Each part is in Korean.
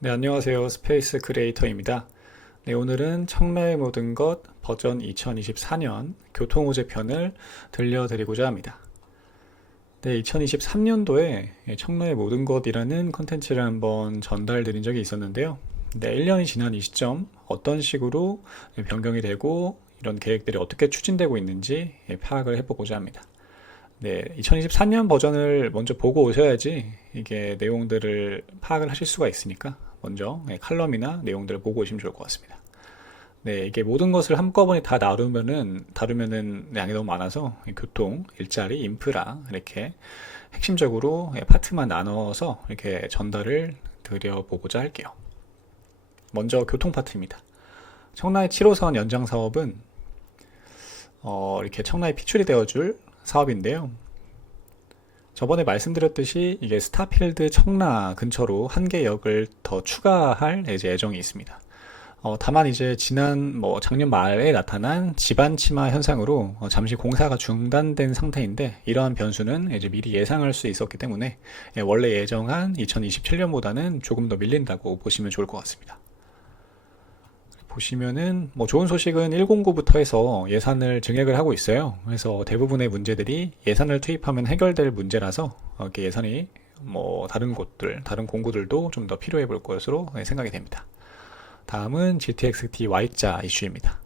네, 안녕하세요. 스페이스 크리에이터입니다. 네, 오늘은 청라의 모든 것 버전 2024년 교통호재 편을 들려드리고자 합니다. 네, 2023년도에 청라의 모든 것이라는 컨텐츠를 한번 전달드린 적이 있었는데요. 네, 1년이 지난 이 시점 어떤 식으로 변경이 되고 이런 계획들이 어떻게 추진되고 있는지 파악을 해보고자 합니다. 네, 2024년 버전을 먼저 보고 오셔야지 이게 내용들을 파악을 하실 수가 있으니까 먼저 칼럼이나 내용들을 보고 오시면 좋을 것 같습니다. 네, 이게 모든 것을 한꺼번에 다 다루면은 양이 너무 많아서 교통, 일자리, 인프라 이렇게 핵심적으로 파트만 나눠서 이렇게 전달을 드려보고자 할게요. 먼저 교통 파트입니다. 청라의 7호선 연장 사업은 이렇게 청라에 피출이 되어줄 사업인데요. 저번에 말씀드렸듯이 이게 스타필드 청라 근처로 한 개 역을 더 추가할 이제 예정이 있습니다. 다만 이제 작년 말에 나타난 지반 침하 현상으로 잠시 공사가 중단된 상태인데 이러한 변수는 이제 미리 예상할 수 있었기 때문에 원래 예정한 2027년보다는 조금 더 밀린다고 보시면 좋을 것 같습니다. 보시면은 좋은 소식은 109부터 해서 예산을 증액을 하고 있어요. 그래서 대부분의 문제들이 예산을 투입하면 해결될 문제라서 이렇게 예산이 다른 공구들도 좀 더 필요해 볼 것으로 생각이 됩니다. 다음은 GTX-T Y자 이슈입니다.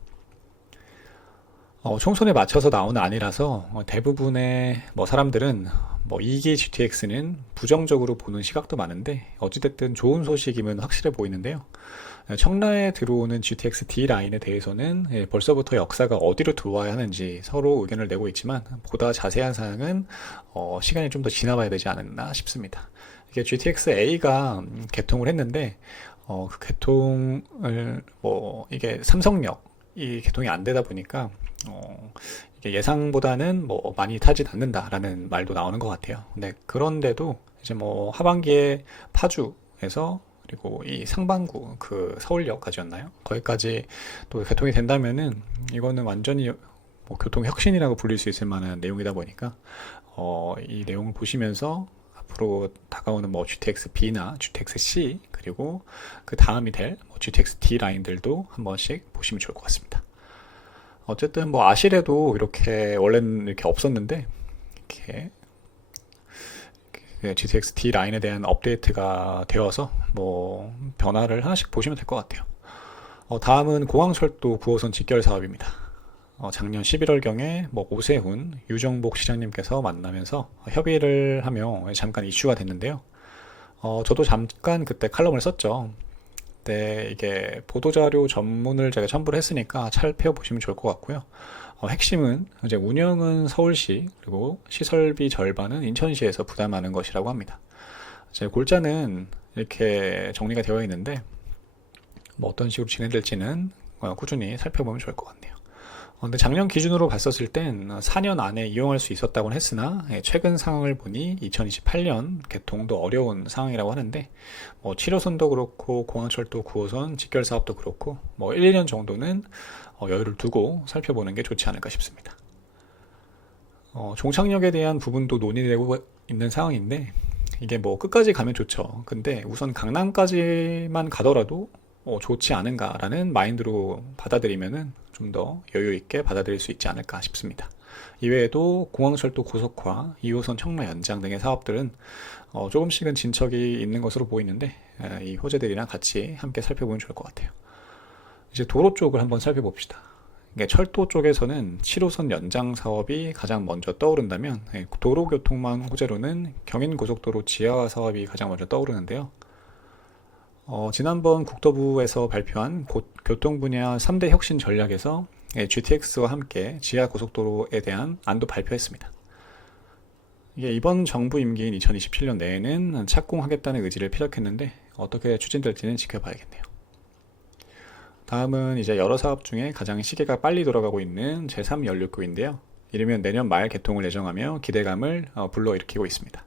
총선에 맞춰서 나오는 아니라서 대부분의 사람들은 2기 GTX는 부정적으로 보는 시각도 많은데 어찌됐든 좋은 소식이면 확실해 보이는데요. 청라에 들어오는 GTX-D 라인에 대해서는 벌써부터 역사가 어디로 들어와야 하는지 서로 의견을 내고 있지만 보다 자세한 사항은 시간이 좀 더 지나봐야 되지 않았나 싶습니다. 이게 GTX-A가 개통을 했는데 그 개통을 이게 삼성역이 개통이 안 되다 보니까 이게 예상보다는 많이 타진 않는다라는 말도 나오는 것 같아요. 네, 그런데도 이제 하반기에 파주에서 그리고 이 상반구 그 서울역까지였나요? 거기까지 또 개통이 된다면은 이거는 완전히 교통 혁신이라고 불릴 수 있을 만한 내용이다 보니까 이 내용을 보시면서 앞으로 다가오는 GTX-B나 GTX-C 그리고 그 다음이 될 GTX-D 라인들도 한 번씩 보시면 좋을 것 같습니다. 어쨌든 아실에도 이렇게 원래는 이렇게 없었는데 이렇게 GTX-D 라인에 대한 업데이트가 되어서 변화를 하나씩 보시면 될 것 같아요. 다음은 공항철도 9호선 직결 사업입니다. 작년 11월경에 오세훈, 유정복 시장님께서 만나면서 협의를 하며 잠깐 이슈가 됐는데요. 저도 잠깐 그때 칼럼을 썼죠. 네, 이게 보도자료 전문을 제가 첨부를 했으니까 살펴보시면 좋을 것 같고요. 핵심은 이제 운영은 서울시 그리고 시설비 절반은 인천시에서 부담하는 것이라고 합니다. 제 골자는 이렇게 정리가 되어 있는데 어떤 식으로 진행될지는 꾸준히 살펴보면 좋을 것 같네요. 근데 작년 기준으로 봤었을 땐 4년 안에 이용할 수 있었다고는 했으나 최근 상황을 보니 2028년 개통도 어려운 상황이라고 하는데 7호선도 그렇고 공항철도 9호선 직결 사업도 그렇고 1, 2년 정도는 여유를 두고 살펴보는 게 좋지 않을까 싶습니다. 종착역에 대한 부분도 논의되고 있는 상황인데 이게 끝까지 가면 좋죠. 근데 우선 강남까지만 가더라도 좋지 않은가라는 마인드로 받아들이면은 좀 더 여유 있게 받아들일 수 있지 않을까 싶습니다. 이외에도 공항철도 고속화, 2호선 청라 연장 등의 사업들은 조금씩은 진척이 있는 것으로 보이는데 이 호재들이랑 같이 함께 살펴보면 좋을 것 같아요. 이제 도로 쪽을 한번 살펴봅시다. 철도 쪽에서는 7호선 연장 사업이 가장 먼저 떠오른다면 도로교통망 호재로는 경인고속도로 지하화 사업이 가장 먼저 떠오르는데요. 지난번 국토부에서 발표한 교통 분야 3대 혁신 전략에서 GTX와 함께 지하 고속도로에 대한 안도 발표했습니다. 이게 이번 정부 임기인 2027년 내에는 착공하겠다는 의지를 피력했는데 어떻게 추진될지는 지켜봐야겠네요. 다음은 이제 여러 사업 중에 가장 시계가 빨리 돌아가고 있는 제3연륙교인데요. 이르면 내년 말 개통을 예정하며 기대감을 불러일으키고 있습니다.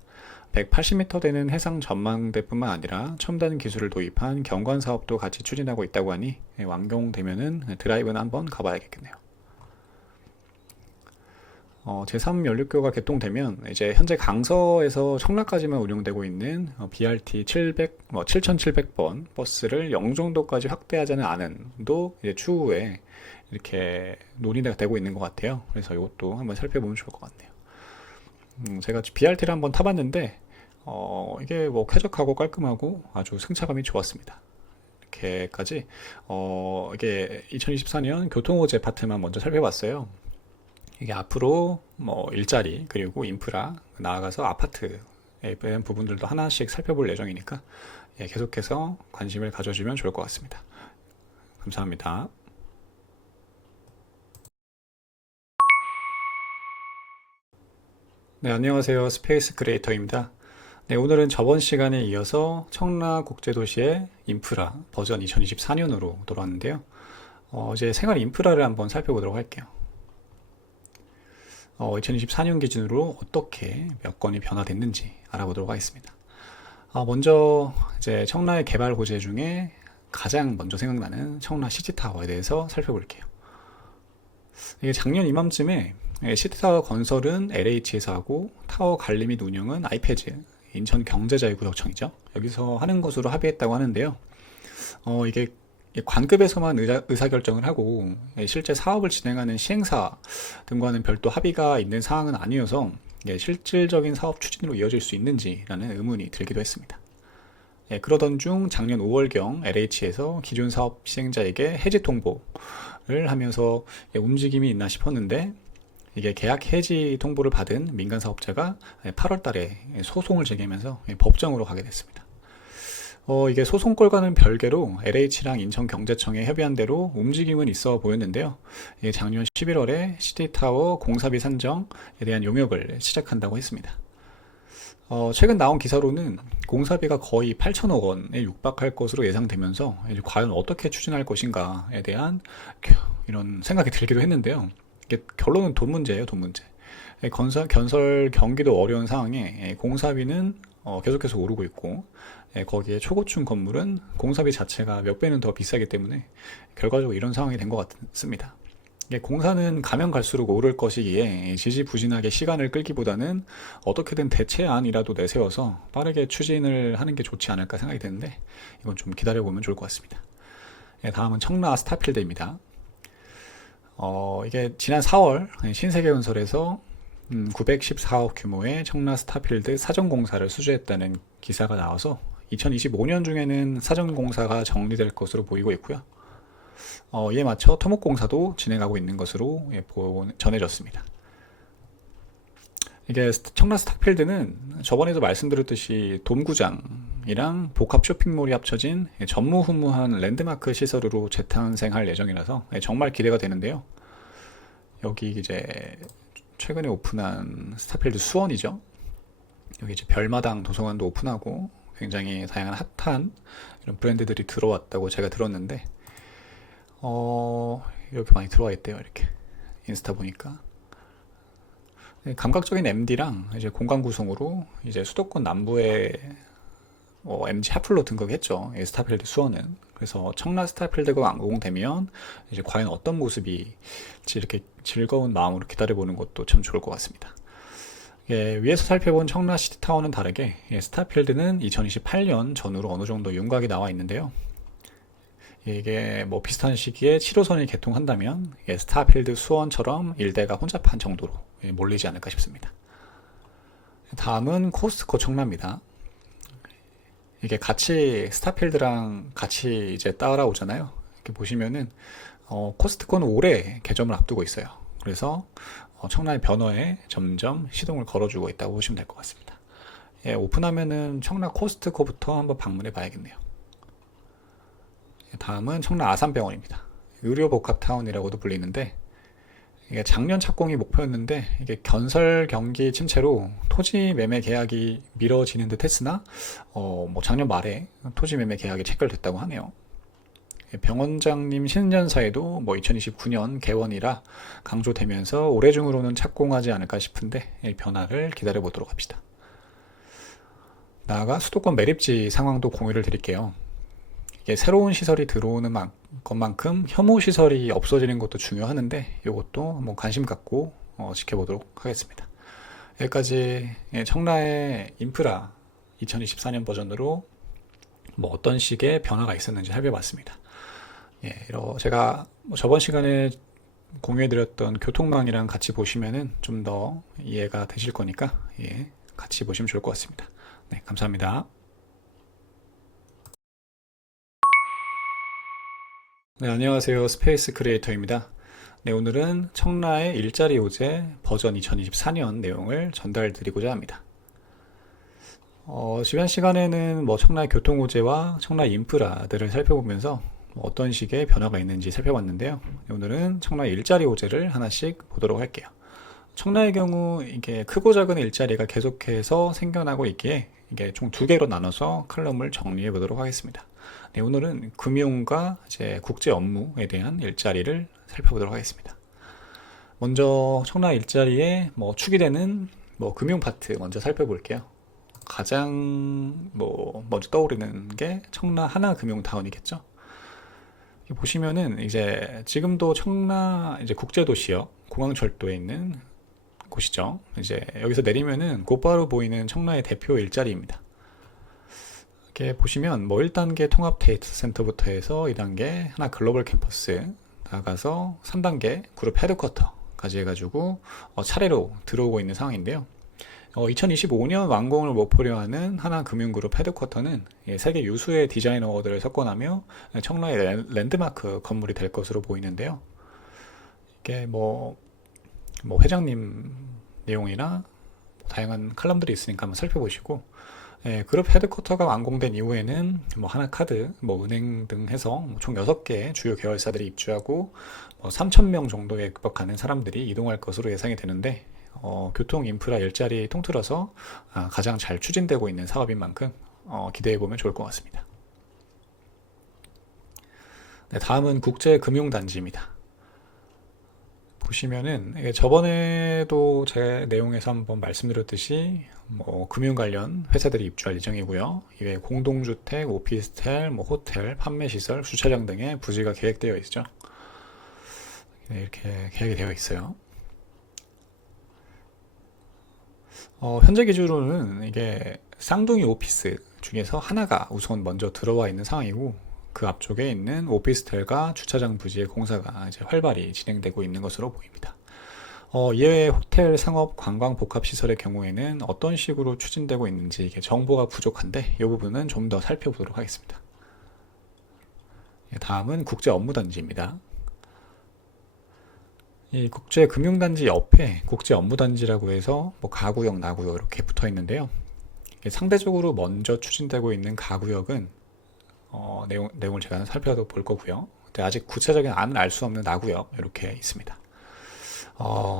180m 되는 해상 전망대뿐만 아니라 첨단 기술을 도입한 경관 사업도 같이 추진하고 있다고 하니 완공되면은 드라이브는 한번 가봐야겠네요. 제3 연륙교가 개통되면 이제 현재 강서에서 청라까지만 운영되고 있는 BRT 7700번 버스를 영종도까지 확대하자는 안도 이제 추후에 이렇게 논의가 되고 있는 것 같아요. 그래서 이것도 한번 살펴보면 좋을 것 같네요. 제가 BRT를 한번 타봤는데 이게 뭐 쾌적하고 깔끔하고 아주 승차감이 좋았습니다. 이렇게까지 이게 2024년 교통호재 파트만 먼저 살펴봤어요. 이게 앞으로 뭐 일자리 그리고 인프라 나아가서 아파트에 대한 부분들도 하나씩 살펴볼 예정이니까 계속해서 관심을 가져주면 좋을 것 같습니다. 감사합니다. 네, 안녕하세요. 스페이스 크리에이터입니다. 네, 오늘은 저번 시간에 이어서 청라국제도시의 인프라 버전 2024년으로 돌아왔는데요. 이제 생활 인프라를 한번 살펴보도록 할게요. 2024년 기준으로 어떻게 몇 건이 변화됐는지 알아보도록 하겠습니다. 먼저 이제 청라의 개발 호재 중에 가장 먼저 생각나는 청라 시티타워에 대해서 살펴볼게요. 이게 작년 이맘쯤에 시티타워 건설은 LH에서 하고 타워 관리 및 운영은 아이패즈 인천경제자유구역청이죠. 여기서 하는 것으로 합의했다고 하는데요. 이게 관급에서만 의사결정을 하고 실제 사업을 진행하는 시행사 등과는 별도 합의가 있는 사항은 아니어서 실질적인 사업 추진으로 이어질 수 있는지라는 의문이 들기도 했습니다. 그러던 중 작년 5월경 LH에서 기존 사업 시행자에게 해지 통보를 하면서 움직임이 있나 싶었는데 이게 계약 해지 통보를 받은 민간 사업자가 8월 달에 소송을 제기하면서 법정으로 가게 됐습니다. 이게 소송권과는 별개로 LH랑 인천경제청에 협의한 대로 움직임은 있어 보였는데요. 작년 11월에 시티타워 공사비 산정에 대한 용역을 시작한다고 했습니다. 최근 나온 기사로는 공사비가 거의 8천억 원에 육박할 것으로 예상되면서 이제 과연 어떻게 추진할 것인가에 대한 이런 생각이 들기도 했는데요. 이게 결론은 돈 문제예요, 돈 문제. 건설 경기도 어려운 상황에 공사비는 계속해서 오르고 있고 거기에 초고층 건물은 공사비 자체가 몇 배는 더 비싸기 때문에 결과적으로 이런 상황이 된 것 같습니다. 공사는 가면 갈수록 오를 것이기에 지지부진하게 시간을 끌기보다는 어떻게든 대체안이라도 내세워서 빠르게 추진을 하는 게 좋지 않을까 생각이 드는데 이건 좀 기다려보면 좋을 것 같습니다. 다음은 청라 스타필드입니다. 이게 지난 4월 신세계건설에서 914억 규모의 청라 스타필드 사전공사를 수주했다는 기사가 나와서 2025년 중에는 사전공사가 정리될 것으로 보이고 있고요. 이에 맞춰 토목공사도 진행하고 있는 것으로 전해졌습니다. 이게 청라 스타필드는 저번에도 말씀드렸듯이 돔구장이랑 복합 쇼핑몰이 합쳐진 전무후무한 랜드마크 시설으로 재탄생할 예정이라서 정말 기대가 되는데요. 여기 이제 최근에 오픈한 스타필드 수원이죠. 여기 이제 별마당 도서관도 오픈하고 굉장히 다양한 핫한 이런 브랜드들이 들어왔다고 제가 들었는데 이렇게 많이 들어와 있대요. 이렇게 인스타 보니까 감각적인 MD랑 이제 공간 구성으로 이제 수도권 남부에 MG 핫플로 등극했죠. 스타필드 수원은. 그래서 청라 스타필드가 완공되면 이제 과연 어떤 모습이 이렇게 즐거운 마음으로 기다려보는 것도 참 좋을 것 같습니다. 위에서 살펴본 청라 시티타워는 다르게 스타필드는 2028년 전후로 어느 정도 윤곽이 나와 있는데요. 이게 뭐 비슷한 시기에 7호선이 개통한다면 스타필드 수원처럼 일대가 혼잡한 정도로 몰리지 않을까 싶습니다. 다음은 코스트코 청라입니다. 이게 같이 스타필드랑 같이 이제 따라오잖아요. 이렇게 보시면은 코스트코는 올해 개점을 앞두고 있어요. 그래서 청라의 변화에 점점 시동을 걸어주고 있다고 보시면 될 것 같습니다. 오픈하면은 청라 코스트코부터 한번 방문해 봐야겠네요. 다음은 청라 아산병원입니다. 의료복합타운이라고도 불리는데 이게 작년 착공이 목표였는데 이게 건설 경기 침체로 토지 매매 계약이 미뤄지는 듯 했으나 뭐 작년 말에 토지 매매 계약이 체결됐다고 하네요. 병원장님 신년사에도 뭐 2029년 개원이라 강조되면서 올해 중으로는 착공하지 않을까 싶은데 변화를 기다려 보도록 합시다. 나아가 수도권 매립지 상황도 공유를 드릴게요. 이게 새로운 시설이 들어오는 것만큼 혐오 시설이 없어지는 것도 중요하는데 이것도 한번 관심 갖고 지켜보도록 하겠습니다. 여기까지 청라의 인프라 2024년 버전으로 뭐 어떤 식의 변화가 있었는지 살펴봤습니다. 제가 저번 시간에 공유해드렸던 교통망이랑 같이 보시면은 좀 더 이해가 되실 거니까 같이 보시면 좋을 것 같습니다. 네, 감사합니다. 네, 안녕하세요. 스페이스 크리에이터입니다. 네, 오늘은 청라의 일자리 호재 버전 2024년 내용을 전달드리고자 합니다. 지난 시간에는 뭐 청라의 교통 호재와 청라의 인프라들을 살펴보면서 어떤 식의 변화가 있는지 살펴봤는데요. 오늘은 청라의 일자리 호재를 하나씩 보도록 할게요. 청라의 경우 이게 크고 작은 일자리가 계속해서 생겨나고 있기에 이게 총 두 개로 나눠서 칼럼을 정리해 보도록 하겠습니다. 네, 오늘은 금융과 이제 국제 업무에 대한 일자리를 살펴보도록 하겠습니다. 먼저 청라 일자리에 뭐 축이 되는 뭐 금융 파트 먼저 살펴볼게요. 가장 먼저 떠오르는 게 청라 하나금융타운이겠죠. 보시면은 이제 지금도 청라 이제 국제도시역 공항철도에 있는 곳이죠. 이제 여기서 내리면은 곧바로 보이는 청라의 대표 일자리입니다. 이렇게 보시면 뭐 1단계 통합 데이터 센터부터 해서 2단계 하나 글로벌 캠퍼스 나가서 3단계 그룹 헤드쿼터까지 해가지고 차례로 들어오고 있는 상황인데요. 2025년 완공을 목표로 하는 하나금융그룹 헤드쿼터는 세계 유수의 디자인 어워드를 석권하며 청라의 랜드마크 건물이 될 것으로 보이는데요. 이게 뭐 회장님 내용이나 다양한 칼럼들이 있으니까 한번 살펴보시고, 그룹 헤드쿼터가 완공된 이후에는 뭐 하나카드, 뭐 은행 등 해서 총 6개 주요 계열사들이 입주하고 3,000명 정도에 급격하는 사람들이 이동할 것으로 예상이 되는데, 교통 인프라 일자리 통틀어서 가장 잘 추진되고 있는 사업인 만큼 기대해 보면 좋을 것 같습니다. 네, 다음은 국제금융단지입니다. 보시면은 저번에도 제 내용에서 한번 말씀드렸듯이 뭐 금융 관련 회사들이 입주할 예정이고요. 이외에 공동주택, 오피스텔, 뭐 호텔, 판매시설, 주차장 등의 부지가 계획되어 있죠. 네, 이렇게 계획이 되어 있어요. 현재 기준으로는 이게 쌍둥이 오피스 중에서 하나가 우선 먼저 들어와 있는 상황이고, 그 앞쪽에 있는 오피스텔과 주차장 부지의 공사가 이제 활발히 진행되고 있는 것으로 보입니다. 이외에 호텔, 상업, 관광, 복합시설의 경우에는 어떤 식으로 추진되고 있는지 이게 정보가 부족한데 이 부분은 좀 더 살펴보도록 하겠습니다. 다음은 국제업무단지입니다. 이 국제금융단지 옆에 국제업무단지라고 해서 뭐 가구역, 나구역 이렇게 붙어 있는데요. 상대적으로 먼저 추진되고 있는 가구역은 내용을 제가 살펴볼 거고요. 근데 아직 구체적인 안을 알 수 없는 나구역 이렇게 있습니다.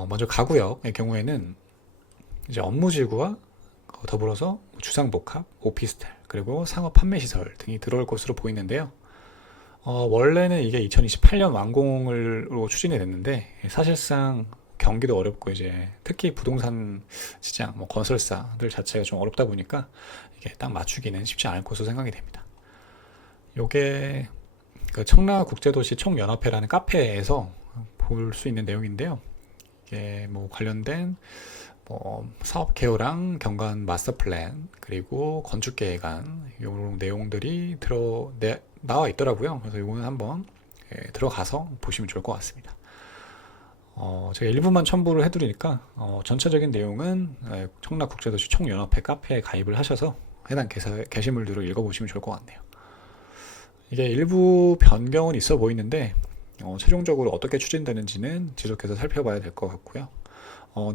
먼저 가구역의 경우에는 이제 업무지구와 더불어서 주상복합, 오피스텔, 그리고 상업 판매시설 등이 들어올 것으로 보이는데요. 원래는 이게 2028년 완공으로 추진이 됐는데 사실상 경기도 어렵고 이제 특히 부동산 시장, 뭐 건설사들 자체가 좀 어렵다 보니까 이게 딱 맞추기는 쉽지 않을 것으로 생각이 됩니다. 요게 그 청라국제도시 총연합회라는 카페에서 볼 수 있는 내용인데요. 이게 뭐 관련된 뭐 사업 개요랑 경관 마스터 플랜 그리고 건축 계획안 이런 내용들이 나와 있더라고요. 그래서 이거는 한번 들어가서 보시면 좋을 것 같습니다. 제가 일부만 첨부를 해드리니까 전체적인 내용은 청라국제도시 총연합회 카페에 가입을 하셔서 해당 게시물들을 읽어보시면 좋을 것 같네요. 이게 일부 변경은 있어 보이는데 최종적으로 어떻게 추진되는지는 지속해서 살펴봐야 될 것 같고요.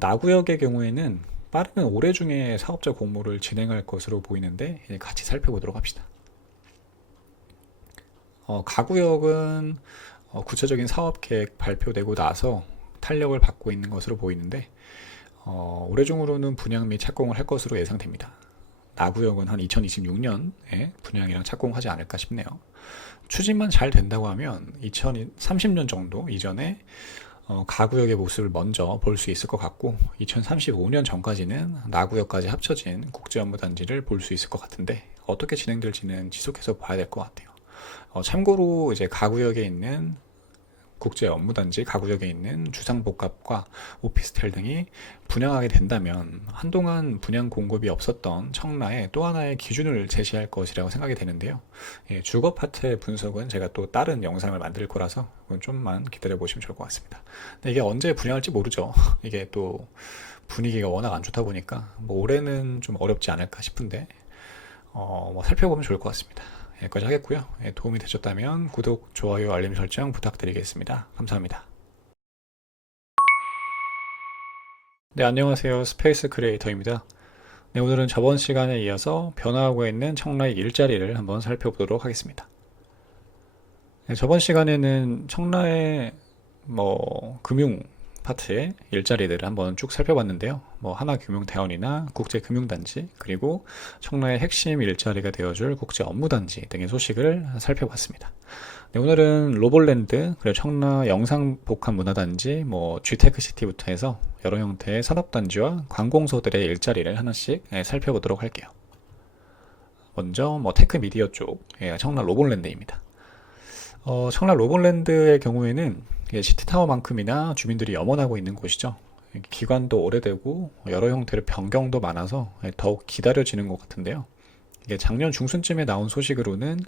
나구역의 경우에는 빠르면 올해 중에 사업자 공모를 진행할 것으로 보이는데 같이 살펴보도록 합시다. 가구역은 구체적인 사업 계획 발표되고 나서 탄력을 받고 있는 것으로 보이는데 올해 중으로는 분양 및 착공을 할 것으로 예상됩니다. 나구역은 한 2026년에 분양이랑 착공하지 않을까 싶네요. 추진만 잘 된다고 하면 2030년 정도 이전에 가구역의 모습을 먼저 볼 수 있을 것 같고 2035년 전까지는 나구역까지 합쳐진 국제업무단지를 볼 수 있을 것 같은데 어떻게 진행될지는 지속해서 봐야 될 것 같아요. 참고로 이제 가구역에 있는 국제 업무단지 가구역에 있는 주상복합과 오피스텔 등이 분양하게 된다면 한동안 분양 공급이 없었던 청라에 또 하나의 기준을 제시할 것이라고 생각이 되는데요. 예, 주거 파트의 분석은 제가 또 다른 영상을 만들 거라서 그건 좀만 기다려 보시면 좋을 것 같습니다. 근데 이게 언제 분양할지 모르죠. 이게 또 분위기가 워낙 안 좋다 보니까 뭐 올해는 좀 어렵지 않을까 싶은데 뭐 살펴보면 좋을 것 같습니다. 여기까지 하겠고요. 예, 도움이 되셨다면 구독, 좋아요, 알림 설정 부탁드리겠습니다. 감사합니다. 네, 안녕하세요. 스페이스 크리에이터입니다. 네, 오늘은 저번 시간에 이어서 변화하고 있는 청라의 일자리를 한번 살펴보도록 하겠습니다. 네, 저번 시간에는 청라의 금융 파트의 일자리들을 한번 쭉 살펴봤는데요. 하나금융대원이나 국제금융단지, 그리고 청라의 핵심 일자리가 되어줄 국제업무단지 등의 소식을 살펴봤습니다. 네, 오늘은 로볼랜드, 그리고 청라 영상복합문화단지, G테크시티부터 해서 여러 형태의 산업단지와 관공서들의 일자리를 하나씩 살펴보도록 할게요. 먼저 테크미디어 쪽, 청라 로볼랜드입니다. 청라 로볼랜드의 경우에는 시티타워만큼이나 주민들이 염원하고 있는 곳이죠. 기관도 오래되고 여러 형태의 변경도 많아서 더욱 기다려지는 것 같은데요. 이게 작년 중순쯤에 나온 소식으로는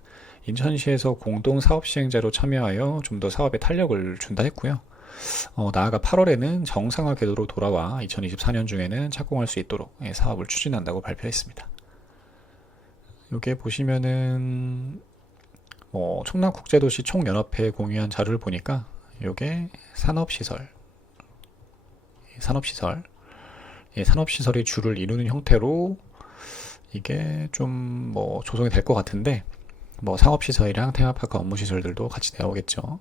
인천시에서 공동 사업 시행자로 참여하여 좀 더 사업에 탄력을 준다 했고요. 나아가 8월에는 정상화 궤도로 돌아와 2024년 중에는 착공할 수 있도록 사업을 추진한다고 발표했습니다. 여기에 보시면은 청라국제도시 총연합회에 공유한 자료를 보니까 이게 산업시설이 주를 이루는 형태로 이게 좀 조성이 될 것 같은데 상업시설이랑 테마파크 업무시설들도 같이 나오겠죠.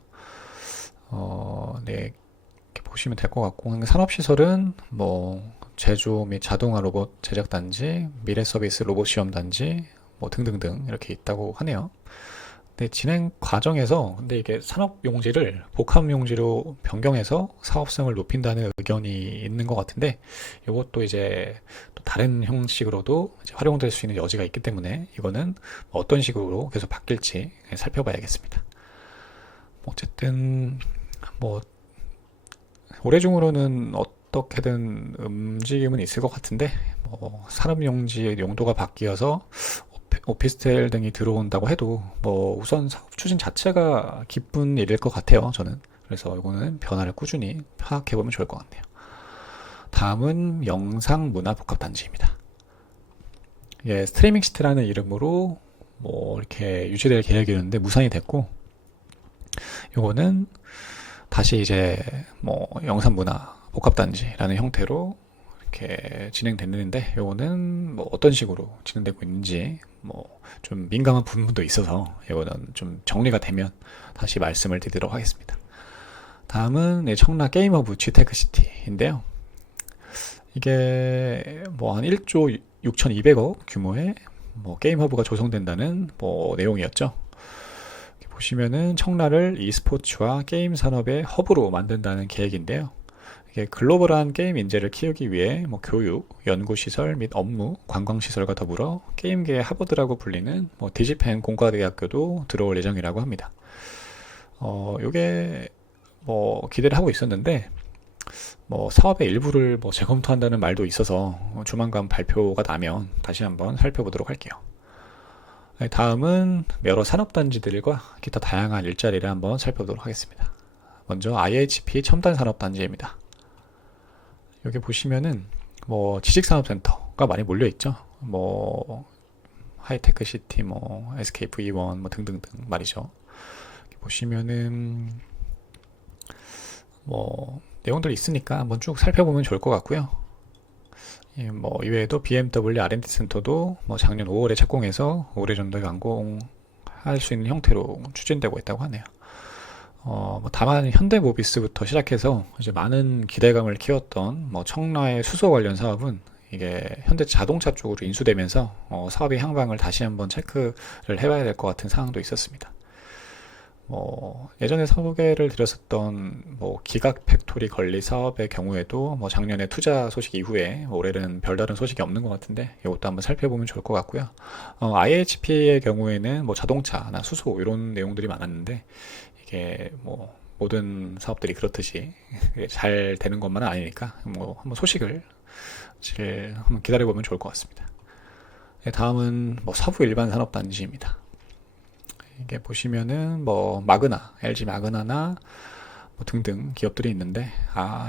네, 이렇게 보시면 될 것 같고, 산업시설은 제조 및 자동화 로봇 제작단지, 미래서비스 로봇 시험단지 등등등 이렇게 있다고 하네요. 네, 진행 과정에서 근데 이게 산업용지를 복합용지로 변경해서 사업성을 높인다는 의견이 있는 것 같은데, 이것도 이제 또 다른 형식으로도 이제 활용될 수 있는 여지가 있기 때문에 이거는 어떤 식으로 계속 바뀔지 살펴봐야겠습니다. 어쨌든 올해 중으로는 어떻게든 움직임은 있을 것 같은데, 산업용지의 용도가 바뀌어서 오피스텔 등이 들어온다고 해도 우선 사업 추진 자체가 기쁜 일일 것 같아요, 저는. 그래서 이거는 변화를 꾸준히 파악해 보면 좋을 것 같네요. 다음은 영상문화복합단지입니다. 예, 스트리밍시티라는 이름으로 이렇게 유지될 계획이었는데 무산이 됐고, 이거는 다시 이제 영상문화복합단지라는 형태로 이렇게 진행됐는데, 요거는 어떤 식으로 진행되고 있는지 좀 민감한 부분도 있어서 이거는 좀 정리가 되면 다시 말씀을 드리도록 하겠습니다. 다음은 청라 게임허브 G테크시티인데요. 이게 한 1조 6,200억 규모의 게임허브가 조성된다는 내용이었죠. 보시면은 청라를 e스포츠와 게임 산업의 허브로 만든다는 계획인데요. 이게 글로벌한 게임 인재를 키우기 위해 교육, 연구시설 및 업무, 관광시설과 더불어 게임계의 하버드라고 불리는 디지펜 공과대학교도 들어올 예정이라고 합니다. 요게 기대를 하고 있었는데 사업의 일부를 재검토한다는 말도 있어서 조만간 발표가 나면 다시 한번 살펴보도록 할게요. 다음은 여러 산업단지들과 기타 다양한 일자리를 한번 살펴보도록 하겠습니다. 먼저 IHP 첨단산업단지입니다. 여기 보시면은 지식산업센터가 많이 몰려 있죠. 하이테크시티, SKV1 등등등 말이죠. 여기 보시면은 내용들이 있으니까 한번 쭉 살펴보면 좋을 것 같고요. 예, 이외에도 BMW R&D 센터도 작년 5월에 착공해서 올해 정도에 완공할 수 있는 형태로 추진되고 있다고 하네요. 다만 현대모비스부터 시작해서 이제 많은 기대감을 키웠던 청라의 수소 관련 사업은 이게 현대 자동차 쪽으로 인수되면서 사업의 향방을 다시 한번 체크를 해봐야 될 것 같은 상황도 있었습니다. 예전에 소개를 드렸었던 기각 팩토리 건립 사업의 경우에도 작년에 투자 소식 이후에 올해는 별다른 소식이 없는 것 같은데 이것도 한번 살펴보면 좋을 것 같고요. IHP의 경우에는 자동차나 수소 이런 내용들이 많았는데 이게 모든 사업들이 그렇듯이 잘 되는 것만은 아니니까 뭐 한번 소식을 한번 기다려보면 좋을 것 같습니다. 다음은 뭐 서부 일반 산업단지입니다. 이게 보시면은 뭐 마그나, LG 마그나나 뭐 등등 기업들이 있는데,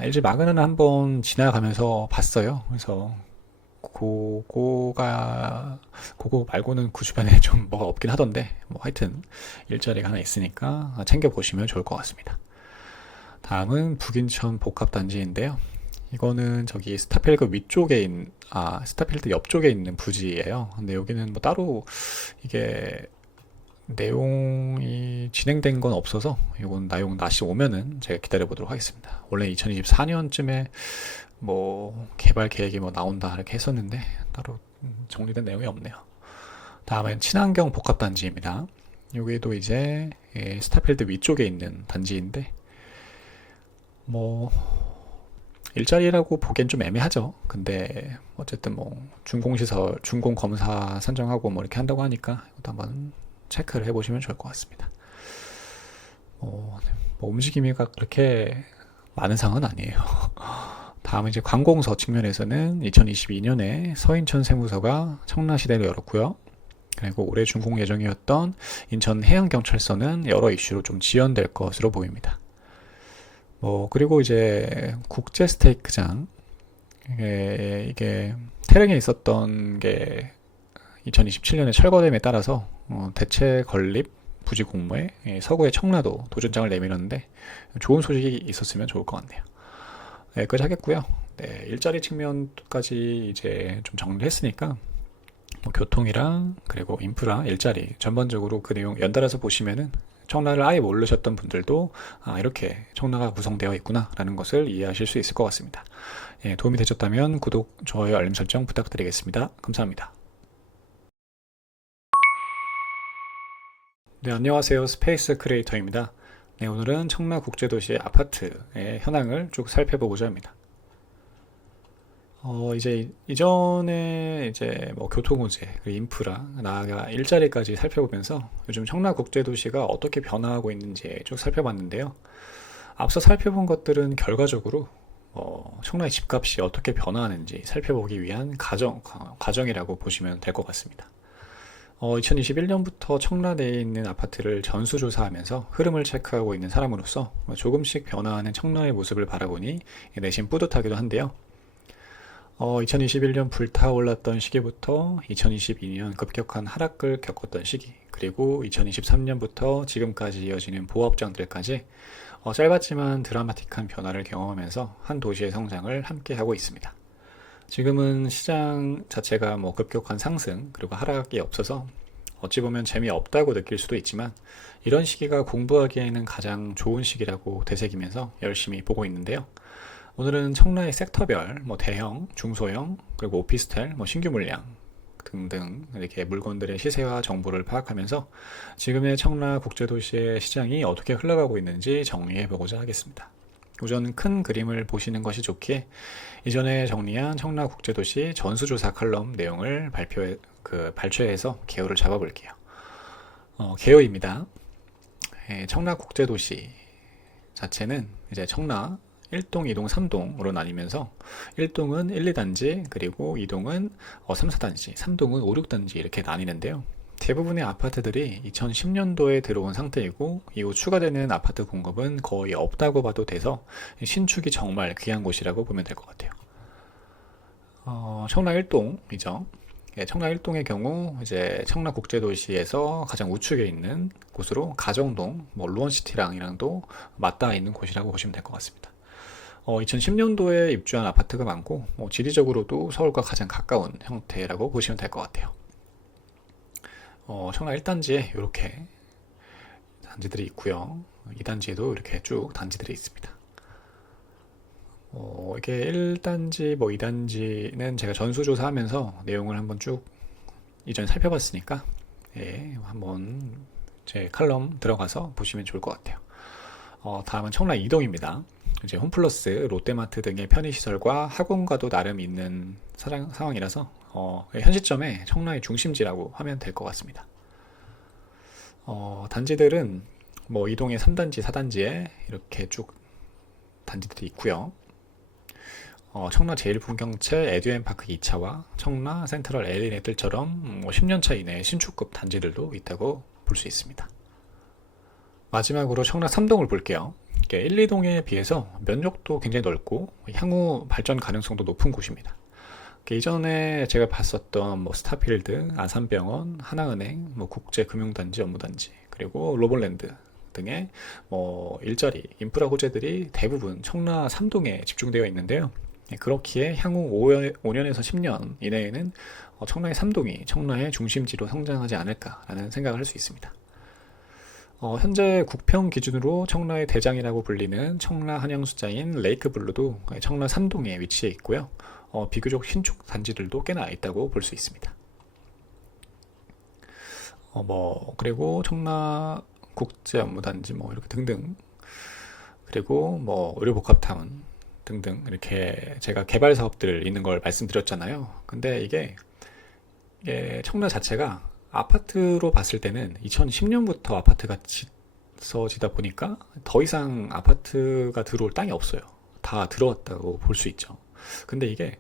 LG 마그나는 한번 지나가면서 봤어요. 그래서 그거 말고는 그 주변에 좀 뭐가 없긴 하던데, 뭐 하여튼 일자리가 하나 있으니까 챙겨보시면 좋을 것 같습니다. 다음은 북인천 복합단지인데요. 이거는 저기 스타필드 위쪽에 스타필드 옆쪽에 있는 부지예요. 근데 여기는 뭐 따로 이게 내용이 진행된 건 없어서 이건 내용 다시 오면은 제가 기다려 보도록 하겠습니다. 원래 2024년쯤에 뭐 개발 계획이 뭐 나온다 이렇게 했었는데 따로 정리된 내용이 없네요. 다음엔 친환경 복합단지입니다. 여기도 이제 스타필드 위쪽에 있는 단지인데 뭐 일자리라고 보기엔 좀 애매하죠. 근데 어쨌든 뭐 준공시설, 준공검사 선정하고 뭐 이렇게 한다고 하니까 이것도 한번 체크를 해보시면 좋을 것 같습니다. 뭐 움직임이 그렇게 많은 상황은 아니에요. 다음은 이제 관공서 측면에서는 2022년에 서인천 세무서가 청라시대를 열었고요. 그리고 올해 준공 예정이었던 인천 해양경찰서는 여러 이슈로 좀 지연될 것으로 보입니다. 그리고 이제 국제 스테이크장, 이게 태릉에 있었던 게 2027년에 철거됨에 따라서 대체 건립 부지 공모에 서구의 청라도 도전장을 내밀었는데 좋은 소식이 있었으면 좋을 것 같네요. 여기까지 하겠고요. 네, 일자리 측면까지 이제 좀 정리를 했으니까 뭐 교통이랑 그리고 인프라, 일자리 전반적으로 그 내용 연달아서 보시면은 청라를 아예 모르셨던 분들도 이렇게 청라가 구성되어 있구나 라는 것을 이해하실 수 있을 것 같습니다. 도움이 되셨다면 구독, 좋아요, 알림 설정 부탁드리겠습니다. 감사합니다. 네, 안녕하세요. 스페이스 크리에이터입니다. 네, 오늘은 청라국제도시 아파트의 현황을 쭉 살펴보고자 합니다. 이제 이전에 이제 뭐 교통호재, 인프라, 나아가 일자리까지 살펴보면서 요즘 청라국제도시가 어떻게 변화하고 있는지 쭉 살펴봤는데요. 앞서 살펴본 것들은 결과적으로 청라의 집값이 어떻게 변화하는지 살펴보기 위한 과정이라고 보시면 될 것 같습니다. 2021년부터 청라 내에 있는 아파트를 전수조사하면서 흐름을 체크하고 있는 사람으로서 조금씩 변화하는 청라의 모습을 바라보니 내심 뿌듯하기도 한데요. 2021년 불타올랐던 시기부터 2022년 급격한 하락을 겪었던 시기, 그리고 2023년부터 지금까지 이어지는 보합장들까지 짧았지만 드라마틱한 변화를 경험하면서 한 도시의 성장을 함께 하고 있습니다. 지금은 시장 자체가 뭐 급격한 상승 그리고 하락이 없어서 어찌 보면 재미없다고 느낄 수도 있지만 이런 시기가 공부하기에는 가장 좋은 시기라고 되새기면서 열심히 보고 있는데요. 오늘은 청라의 섹터별, 뭐 대형, 중소형, 그리고 오피스텔, 뭐 신규 물량 등등 이렇게 물건들의 시세와 정보를 파악하면서 지금의 청라 국제도시의 시장이 어떻게 흘러가고 있는지 정리해 보고자 하겠습니다. 우선 큰 그림을 보시는 것이 좋기에 이전에 정리한 청라 국제도시 전수조사 칼럼 내용을 발췌해서 개요를 잡아볼게요. 개요입니다. 청라 국제도시 자체는 이제 청라 1동, 2동, 3동으로 나뉘면서 1동은 1, 2단지, 그리고 2동은 3, 4단지, 3동은 5, 6단지 이렇게 나뉘는데요. 대부분의 아파트들이 2010년도에 들어온 상태이고 이후 추가되는 아파트 공급은 거의 없다고 봐도 돼서 신축이 정말 귀한 곳이라고 보면 될 것 같아요. 청라 1동이죠. 청라 1동의 경우 이제 청라 국제도시에서 가장 우측에 있는 곳으로 가정동, 뭐 루원시티랑이랑도 맞닿아 있는 곳이라고 보시면 될 것 같습니다. 2010년도에 입주한 아파트가 많고 지리적으로도 서울과 가장 가까운 형태라고 보시면 될 것 같아요. 청라 1단지에 이렇게 단지들이 있고요. 2단지에도 이렇게 쭉 단지들이 있습니다. 이게 1단지, 뭐 2단지는 제가 전수조사하면서 내용을 한번 쭉 이전에 살펴봤으니까 한번 제 칼럼 들어가서 보시면 좋을 것 같아요. 다음은 청라 2동입니다. 이제 홈플러스, 롯데마트 등의 편의시설과 학원과도 나름 있는 상황이라서 현 시점에 청라의 중심지라고 하면 될 것 같습니다. 단지들은 뭐 이동의 3단지, 4단지에 이렇게 쭉 단지들이 있고요. 청라 제1풍경채 에듀앤파크 2차와 청라 센트럴 엘리네들처럼 10년차 이내의 신축급 단지들도 있다고 볼 수 있습니다. 마지막으로 청라 3동을 볼게요. 1, 2동에 비해서 면적도 굉장히 넓고 향후 발전 가능성도 높은 곳입니다. 이전에 제가 봤었던 뭐 스타필드, 아산병원, 하나은행, 뭐 국제금융단지, 업무단지, 그리고 로볼랜드 등의 뭐 일자리, 인프라 호재들이 대부분 청라 3동에 집중되어 있는데요. 그렇기에 향후 5년에서 10년 이내에는 청라의 3동이 청라의 중심지로 성장하지 않을까라는 생각을 할 수 있습니다. 현재 국평 기준으로 청라의 대장이라고 불리는 청라 한양수자인 레이크블루도 청라 3동에 위치해 있고요. 비교적 신축 단지들도 꽤나 있다고 볼 수 있습니다. 그리고 청라 국제업무단지 뭐 이렇게 등등, 그리고 뭐 의료복합타운 등등 이렇게 제가 개발 사업들 있는 걸 말씀드렸잖아요. 근데 이게 청라 자체가 아파트로 봤을 때는 2010년부터 아파트가 짓어지다 보니까 더 이상 아파트가 들어올 땅이 없어요. 다 들어왔다고 볼 수 있죠. 근데 이게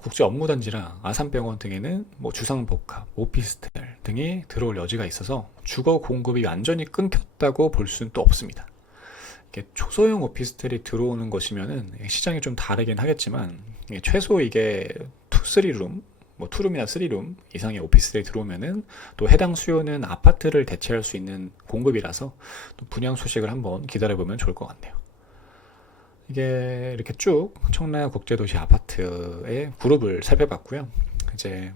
국제 업무단지랑 아산병원 등에는 뭐 주상복합, 오피스텔 등이 들어올 여지가 있어서 주거 공급이 완전히 끊겼다고 볼 수는 또 없습니다. 이게 초소형 오피스텔이 들어오는 것이면은 시장이 좀 다르긴 하겠지만 최소 이게 2, 3룸, 뭐 2룸이나 3룸 이상의 오피스텔이 들어오면은 또 해당 수요는 아파트를 대체할 수 있는 공급이라서 또 분양 소식을 한번 기다려보면 좋을 것 같네요. 이게 이렇게 쭉 청라 국제도시 아파트의 그룹을 살펴봤고요. 이제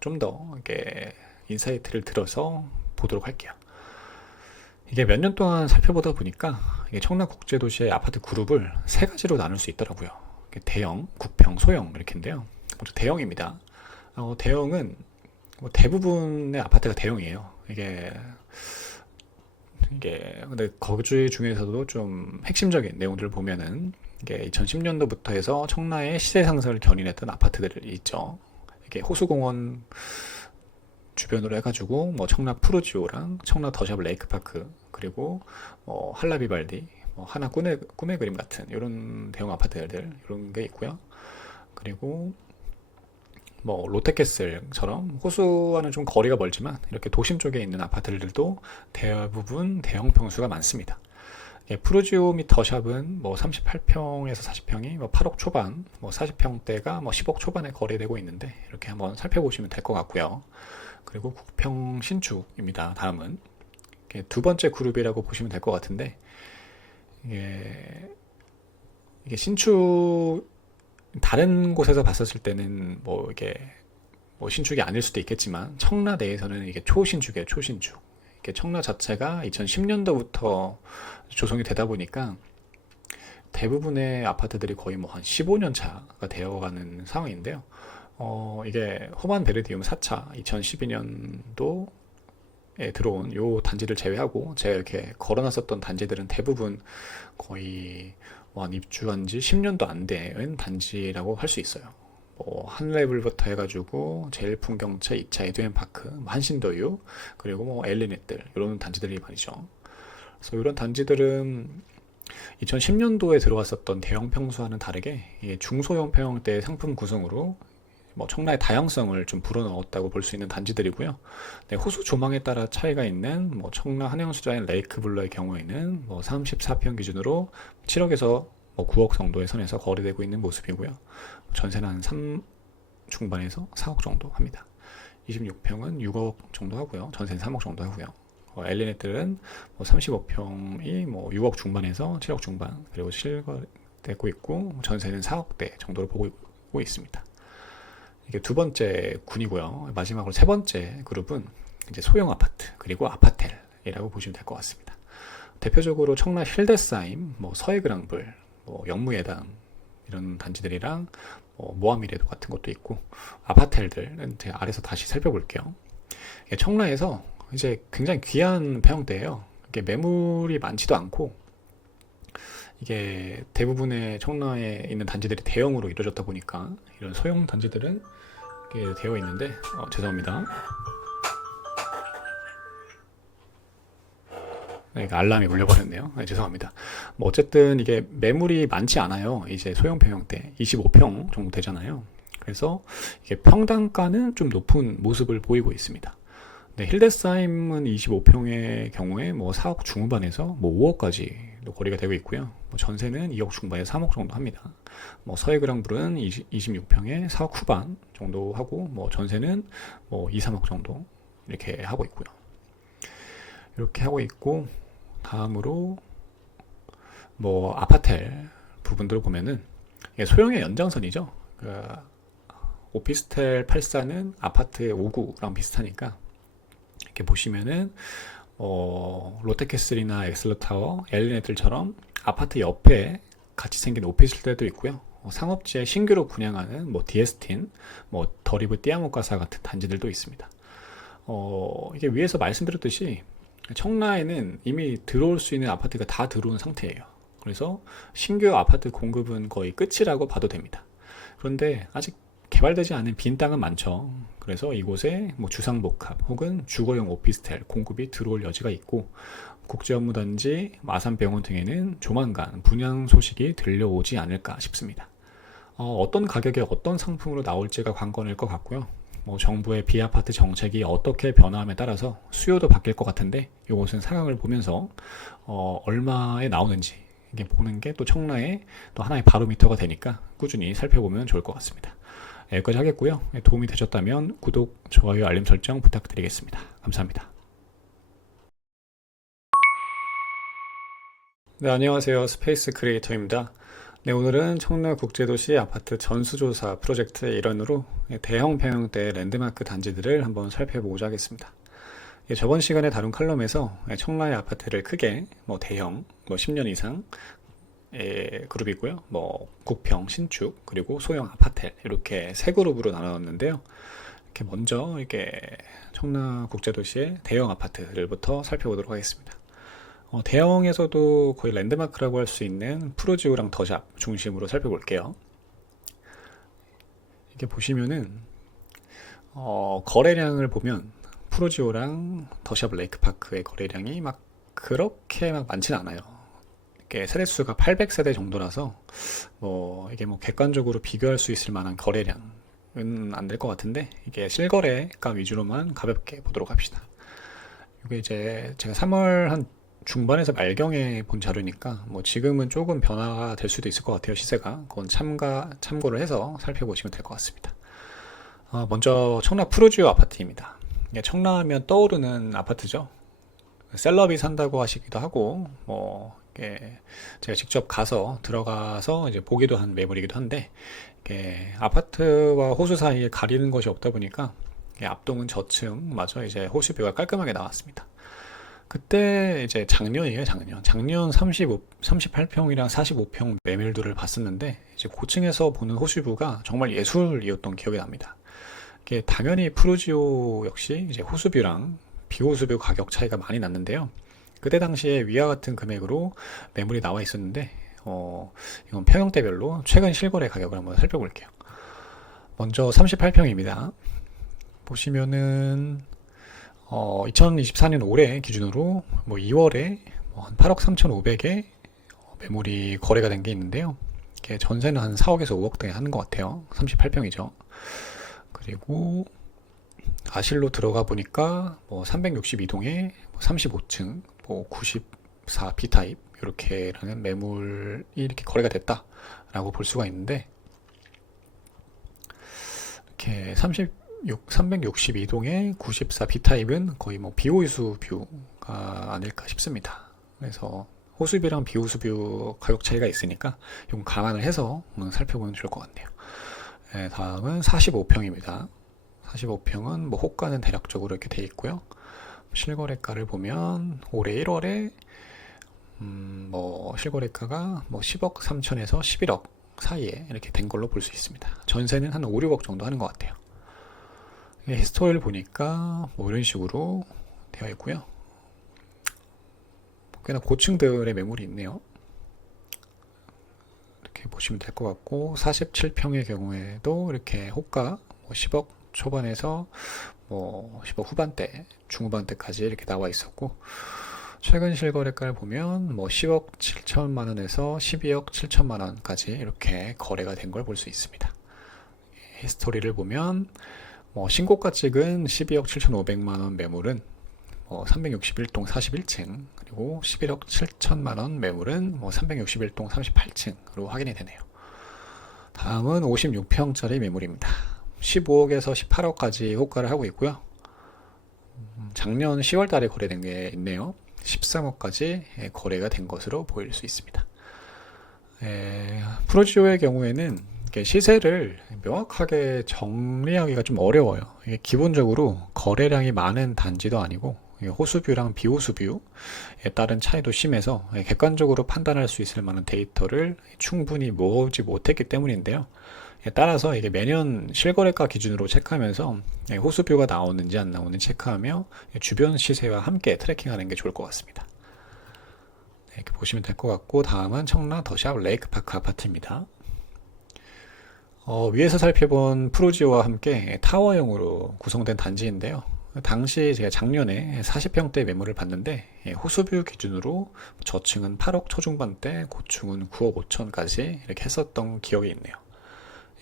좀 더 이렇게 인사이트를 들어서 보도록 할게요. 이게 몇 년 동안 살펴보다 보니까 이게 청라 국제도시의 아파트 그룹을 세 가지로 나눌 수 있더라고요. 대형, 국평, 소형 이렇게인데요. 먼저 대형입니다. 대형은 뭐 대부분의 아파트가 대형이에요. 이게 근데 거주 중에서도 좀 핵심적인 내용들을 보면은 이게 2010년도부터 해서 청라의 시세 상승을 견인했던 아파트들이 있죠. 이게 호수공원 주변으로 해가지고 뭐 청라 푸르지오랑 청라 더샵 레이크파크, 그리고 한라비발디, 하나 꿈의 그림 같은 이런 대형 아파트들 이런 게 있고요. 그리고 뭐 롯데캐슬처럼 호수와는 좀 거리가 멀지만 이렇게 도심 쪽에 있는 아파트들도 대부분 대형 평수가 많습니다. 푸르지오 및 더샵은 뭐 38평에서 40평이 뭐 8억 초반, 뭐 40평대가 뭐 10억 초반에 거래되고 있는데 이렇게 한번 살펴보시면 될 것 같고요. 그리고 국평 신축입니다. 다음은 두 번째 그룹이라고 보시면 될 것 같은데 이게 신축 다른 곳에서 봤었을 때는 뭐 이게 뭐 신축이 아닐 수도 있겠지만 청라 내에서는 이게 초신축이에요. 초신축. 이게 청라 자체가 2010년도부터 조성이 되다 보니까 대부분의 아파트들이 거의 뭐 한 15년 차가 되어가는 상황인데요. 이게 호반 베르디움 4차 2012년도에 들어온 요 단지를 제외하고 제가 이렇게 걸어놨었던 단지들은 대부분 거의 한 입주한 지 10년도 안 된 단지라고 할 수 있어요. 뭐 한레블부터 해가지고 제일풍경채, 2차 에듀앤파크, 한신도유, 그리고 뭐 엘리넷들 이런 단지들이 말이죠. 그래서 이런 단지들은 2010년도에 들어왔었던 대형 평수와는 다르게 중소형 평형대 상품 구성으로 뭐 청라의 다양성을 좀 불어넣었다고 볼 수 있는 단지들이고요. 네, 호수 조망에 따라 차이가 있는 뭐 청라 한양수자인 레이크블루의 경우에는 뭐 34평 기준으로 7억에서 뭐 9억 정도의 선에서 거래되고 있는 모습이고요. 전세는 한 3 중반에서 4억 정도 합니다. 26평은 6억 정도 하고요. 전세는 3억 정도 하고요. 엘리넷들은 뭐 35평이 뭐 6억 중반에서 7억 중반, 그리고 실거되고 있고 전세는 4억대 정도로 보고 있습니다. 이게 두 번째 군이고요. 마지막으로 세 번째 그룹은 이제 소형 아파트 그리고 아파텔이라고 보시면 될 것 같습니다. 대표적으로 청라 힐데스하임, 뭐 서해그랑블, 뭐 영무예담 이런 단지들이랑 뭐 모하미레도 같은 것도 있고 아파텔들은 제가 아래서 다시 살펴볼게요. 청라에서 이제 굉장히 귀한 평형대예요. 이게 매물이 많지도 않고 이게 대부분의 청라에 있는 단지들이 대형으로 이루어졌다 보니까 이런 소형 단지들은 이렇게 되어 있는데 죄송합니다. 네, 알람이 울려버렸네요. 네, 죄송합니다. 뭐 어쨌든 이게 매물이 많지 않아요. 이제 소형 평형대 25평 정도 되잖아요. 그래서 이게 평당가는 좀 높은 모습을 보이고 있습니다. 네, 힐데스하임은 25평의 경우에 뭐 4억 중후반에서 뭐 5억까지도 거래가 되고 있고요. 뭐 전세는 2억 중반에서 3억 정도 합니다. 뭐 서해그랑블은 26평에 4억 후반 정도 하고, 뭐 전세는 뭐 2, 3억 정도 이렇게 하고 있고요. 이렇게 하고 있고, 다음으로 뭐 아파텔 부분들을 보면은 이게 소형의 연장선이죠. 그 오피스텔 84는 아파트 59랑 비슷하니까 이렇게 보시면은 롯데캐슬이나 엑슬러타워, 엘리네들처럼 아파트 옆에 같이 생긴 오피스텔도 있고요. 상업지에 신규로 분양하는 뭐 디에스틴, 뭐 더리브 띠아모카사 같은 단지들도 있습니다. 이게 위에서 말씀드렸듯이 청라에는 이미 들어올 수 있는 아파트가 다 들어온 상태예요. 그래서 신규 아파트 공급은 거의 끝이라고 봐도 됩니다. 그런데 아직 개발되지 않은 빈 땅은 많죠. 그래서 이곳에 뭐 주상복합 혹은 주거용 오피스텔 공급이 들어올 여지가 있고, 국제업무단지, 마산병원 등에는 조만간 분양 소식이 들려오지 않을까 싶습니다. 어떤 가격에 어떤 상품으로 나올지가 관건일 것 같고요. 뭐 정부의 비아파트 정책이 어떻게 변화함에 따라서 수요도 바뀔 것 같은데, 이것은 상황을 보면서 얼마에 나오는지 이게 보는 게 또 청라의 또 하나의 바로미터가 되니까 꾸준히 살펴보면 좋을 것 같습니다. 여기까지 하겠고요. 도움이 되셨다면 구독, 좋아요, 알림 설정 부탁드리겠습니다. 감사합니다. 네, 안녕하세요. 스페이스 크리에이터입니다. 네, 오늘은 청라국제도시 아파트 전수조사 프로젝트의 일환으로 대형 평형대 랜드마크 단지들을 한번 살펴보고자 하겠습니다. 저번 시간에 다룬 칼럼에서 청라의 아파트를 크게 뭐 대형, 뭐 10년 이상 그룹이고요. 뭐 국평, 신축, 그리고 소형 아파트 이렇게 세 그룹으로 나눴는데요. 이렇게 먼저 이렇게 청라국제도시의 대형 아파트들부터 살펴보도록 하겠습니다. 대형에서도 거의 랜드마크라고 할 수 있는 푸르지오랑 더샵 중심으로 살펴볼게요. 이렇게 보시면은 거래량을 보면 푸르지오랑 더샵 레이크파크의 거래량이 막 그렇게 막 많지는 않아요. 이게 세대수가 800세대 정도라서 뭐 이게 뭐 객관적으로 비교할 수 있을 만한 거래량은 안 될 것 같은데, 이게 실거래가 위주로만 가볍게 보도록 합시다. 이게 이제 제가 3월 한 중반에서 말경에 본 자료니까 뭐 지금은 조금 변화가 될 수도 있을 것 같아요. 시세가. 그건 참고를 해서 살펴보시면 될 것 같습니다. 먼저 청라 푸르지오 아파트입니다. 청라하면 떠오르는 아파트죠. 셀럽이 산다고 하시기도 하고, 뭐 제가 직접 가서 들어가서 이제 보기도 한 매물이기도 한데, 아파트와 호수 사이에 가리는 것이 없다 보니까 앞동은 저층마저 이제 호수뷰가 깔끔하게 나왔습니다. 그때 이제 작년이에요, 작년 38평이랑 45평 매물들을 봤었는데, 이제 고층에서 보는 호수뷰가 정말 예술이었던 기억이 납니다. 당연히 푸르지오 역시 이제 호수뷰랑 비호수뷰 가격 차이가 많이 났는데요. 그때 당시에 위와 같은 금액으로 매물이 나와 있었는데, 이건 평형대별로 최근 실거래 가격을 한번 살펴볼게요. 먼저 38평입니다. 보시면은 2024년 올해 기준으로 뭐 2월에 한 8억 3,500에 매물이 거래가 된 게 있는데요. 이게 전세는 한 4억에서 5억대 하는 것 같아요. 38평이죠. 그리고 아실로 들어가 보니까 뭐 362동에 35층, 뭐 94 B타입 이렇게라는 매물이 이렇게 거래가 됐다라고 볼 수가 있는데, 이렇게 362동에 94 B타입은 거의 뭐 비호수 뷰가 아닐까 싶습니다. 그래서 호수뷰랑 비호수뷰 가격 차이가 있으니까 이건 감안을 해서 살펴보면 좋을 것 같네요. 네, 다음은 45평입니다. 45평은 뭐 호가는 대략적으로 이렇게 돼 있고요. 실거래가를 보면 올해 1월에 뭐 실거래가가 뭐 10억 3천에서 11억 사이에 이렇게 된 걸로 볼 수 있습니다. 전세는 한 5, 6억 정도 하는 것 같아요. 히스토리를 보니까 뭐 이런 식으로 되어 있고요. 꽤나 고층들의 매물이 있네요. 이렇게 보시면 될 것 같고, 47평의 경우에도 이렇게 호가 뭐 10억 초반에서 뭐 10억 후반대, 중후반대까지 이렇게 나와 있었고, 최근 실거래가를 보면 뭐 10억 7천만 원에서 12억 7천만 원까지 이렇게 거래가 된 걸 볼 수 있습니다. 히스토리를 보면 뭐 신고가 찍은 12억 7,500만 원 매물은 뭐 361동 41층, 그리고 11억 7천만 원 매물은 뭐 361동 38층으로 확인이 되네요. 다음은 56평짜리 매물입니다. 15억에서 18억까지 호가를 하고 있고요. 작년 10월 달에 거래된 게 있네요. 13억까지 거래가 된 것으로 보일 수 있습니다. 프로지오의 경우에는 시세를 명확하게 정리하기가 좀 어려워요. 이게 기본적으로 거래량이 많은 단지도 아니고 호수뷰랑 비호수뷰에 따른 차이도 심해서 객관적으로 판단할 수 있을 만한 데이터를 충분히 모으지 못했기 때문인데요. 따라서 이게 매년 실거래가 기준으로 체크하면서 호수뷰가 나오는지 안 나오는지 체크하며 주변 시세와 함께 트래킹하는 게 좋을 것 같습니다. 이렇게 보시면 될 것 같고, 다음은 청라 더샵 레이크파크 아파트입니다. 위에서 살펴본 프로지오와 함께 타워형으로 구성된 단지인데요. 당시 제가 작년에 40평대 매물을 봤는데 호수뷰 기준으로 저층은 8억 초중반대, 고층은 9억 5천까지 이렇게 했었던 기억이 있네요.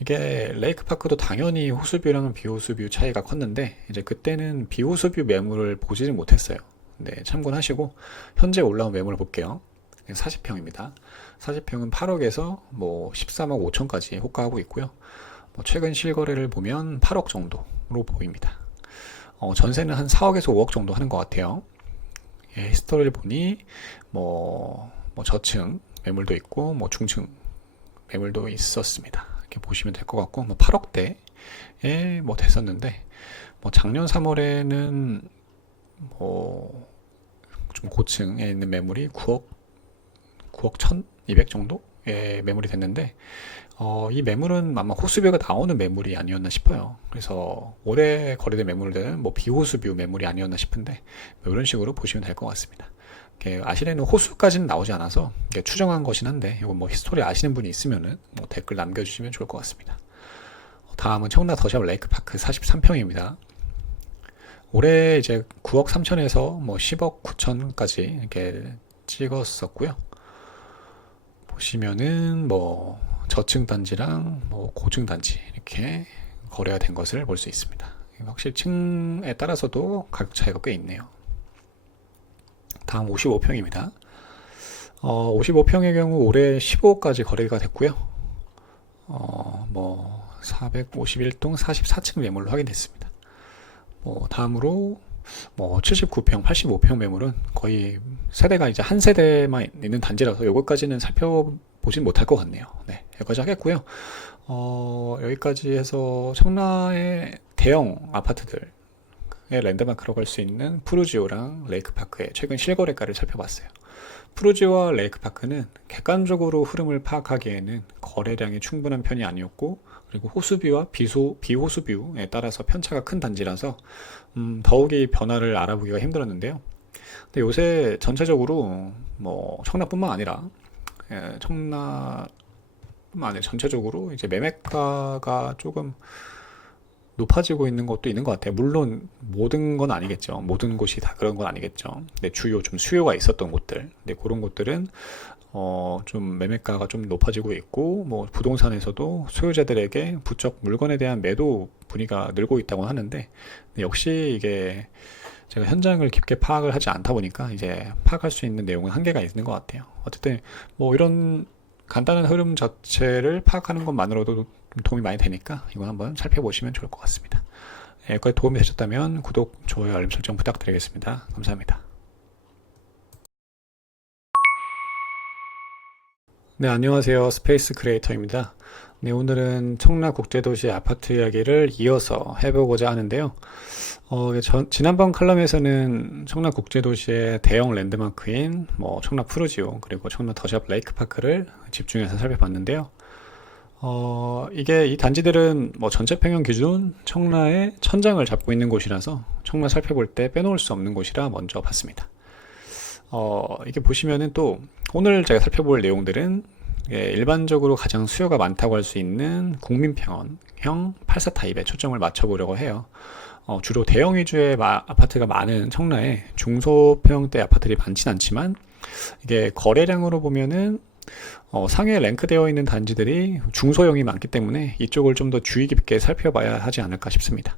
이게 레이크파크도 당연히 호수뷰랑은 비호수뷰 차이가 컸는데 이제 그때는 비호수뷰 매물을 보지는 못했어요. 네, 참고하시고 현재 올라온 매물을 볼게요. 40평입니다. 40평은 8억에서 뭐 13억 5천까지 호가하고 있고요. 뭐 최근 실거래를 보면 8억 정도로 보입니다. 전세는 한 4억에서 5억 정도 하는 것 같아요. 히스토리를 보니 뭐 저층 매물도 있고 뭐 중층 매물도 있었습니다. 이렇게 보시면 될 것 같고, 뭐 8억대에 뭐 됐었는데, 뭐 작년 3월에는 뭐 좀 고층에 있는 매물이 9억 1,200 정도의 매물이 됐는데, 이 매물은 아마 호수뷰가 나오는 매물이 아니었나 싶어요. 그래서 올해 거래된 매물들은 뭐 비호수뷰 매물이 아니었나 싶은데, 뭐 이런 식으로 보시면 될 것 같습니다. 아시는 호수까지는 나오지 않아서 추정한 것이긴 한데, 이거 뭐 히스토리 아시는 분이 있으면은 뭐 댓글 남겨주시면 좋을 것 같습니다. 다음은 청라 더샵 레이크파크 43평입니다. 올해 이제 9억 3천에서 뭐 10억 9천까지 이렇게 찍었었고요. 보시면은 뭐 저층 단지랑 뭐 고층 단지 이렇게 거래가 된 것을 볼 수 있습니다. 확실히 층에 따라서도 가격 차이가 꽤 있네요. 다음 55평입니다. 55평의 경우 올해 15억까지 거래가 됐고요. 뭐 451동 44층 매물로 확인됐습니다. 뭐 다음으로 뭐 79평, 85평 매물은 거의 세대가 이제 한 세대만 있는 단지라서 요거까지는 살펴보진 못할 것 같네요. 네, 여기까지 하겠고요. 여기까지 해서 청라의 대형 아파트들의 랜드마크로 갈 수 있는 푸르지오랑 레이크파크의 최근 실거래가를 살펴봤어요. 푸르지오와 레이크파크는 객관적으로 흐름을 파악하기에는 거래량이 충분한 편이 아니었고, 그리고 호수뷰와 비호수뷰에 따라서 편차가 큰 단지라서 더욱이 변화를 알아보기가 힘들었는데요. 근데 요새 전체적으로 뭐 청라뿐만 아니라 전체적으로 이제 매매가가 조금 높아지고 있는 것도 있는 것 같아요. 물론 모든 건 아니겠죠. 모든 곳이 다 그런 건 아니겠죠. 근데 주요 좀 수요가 있었던 곳들, 근데 그런 곳들은 좀 매매가가 좀 높아지고 있고, 뭐 부동산에서도 소유자들에게 부쩍 물건에 대한 매도 분위기가 늘고 있다고 하는데, 역시 이게 제가 현장을 깊게 파악을 하지 않다 보니까 이제 파악할 수 있는 내용은 한계가 있는 것 같아요. 어쨌든 뭐 이런 간단한 흐름 자체를 파악하는 것만으로도 도움이 많이 되니까 이거 한번 살펴보시면 좋을 것 같습니다. 여기까지 도움이 되셨다면 구독, 좋아요, 알림 설정 부탁드리겠습니다. 감사합니다. 네, 안녕하세요. 스페이스 크리에이터입니다. 네, 오늘은 청라국제도시 아파트 이야기를 이어서 해보고자 하는데요. 지난번 칼럼에서는 청라국제도시의 대형 랜드마크인 뭐 청라 푸르지오, 그리고 청라 더샵 레이크파크를 집중해서 살펴봤는데요. 이게 이 단지들은 뭐 전체 평형 기준 청라의 천장을 잡고 있는 곳이라서 청라 살펴볼 때 빼놓을 수 없는 곳이라 먼저 봤습니다. 이게 보시면은 또 오늘 제가 살펴볼 내용들은 일반적으로 가장 수요가 많다고 할 수 있는 국민평형형 84 타입에 초점을 맞춰보려고 해요. 주로 대형 위주의 아파트가 많은 청라에 중소평형대 아파트들이 많진 않지만 이게 거래량으로 보면은 상위에 랭크되어 있는 단지들이 중소형이 많기 때문에 이쪽을 좀 더 주의 깊게 살펴봐야 하지 않을까 싶습니다.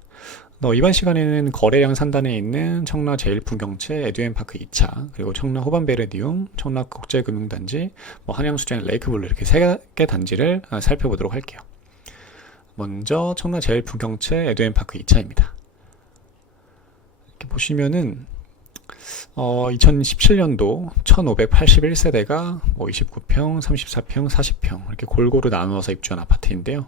이번 시간에는 거래량 산단에 있는 청라 제1풍경채 에듀앤파크 2차, 그리고 청라 호반베르디움, 청라 국제금융단지, 한양수자인 레이크블루 이렇게 3개 단지를 살펴보도록 할게요. 먼저 청라 제1풍경채 에듀앤파크 2차입니다. 이렇게 보시면은 2017년도 1581세대가 29평, 34평, 40평 이렇게 골고루 나누어서 입주한 아파트인데요.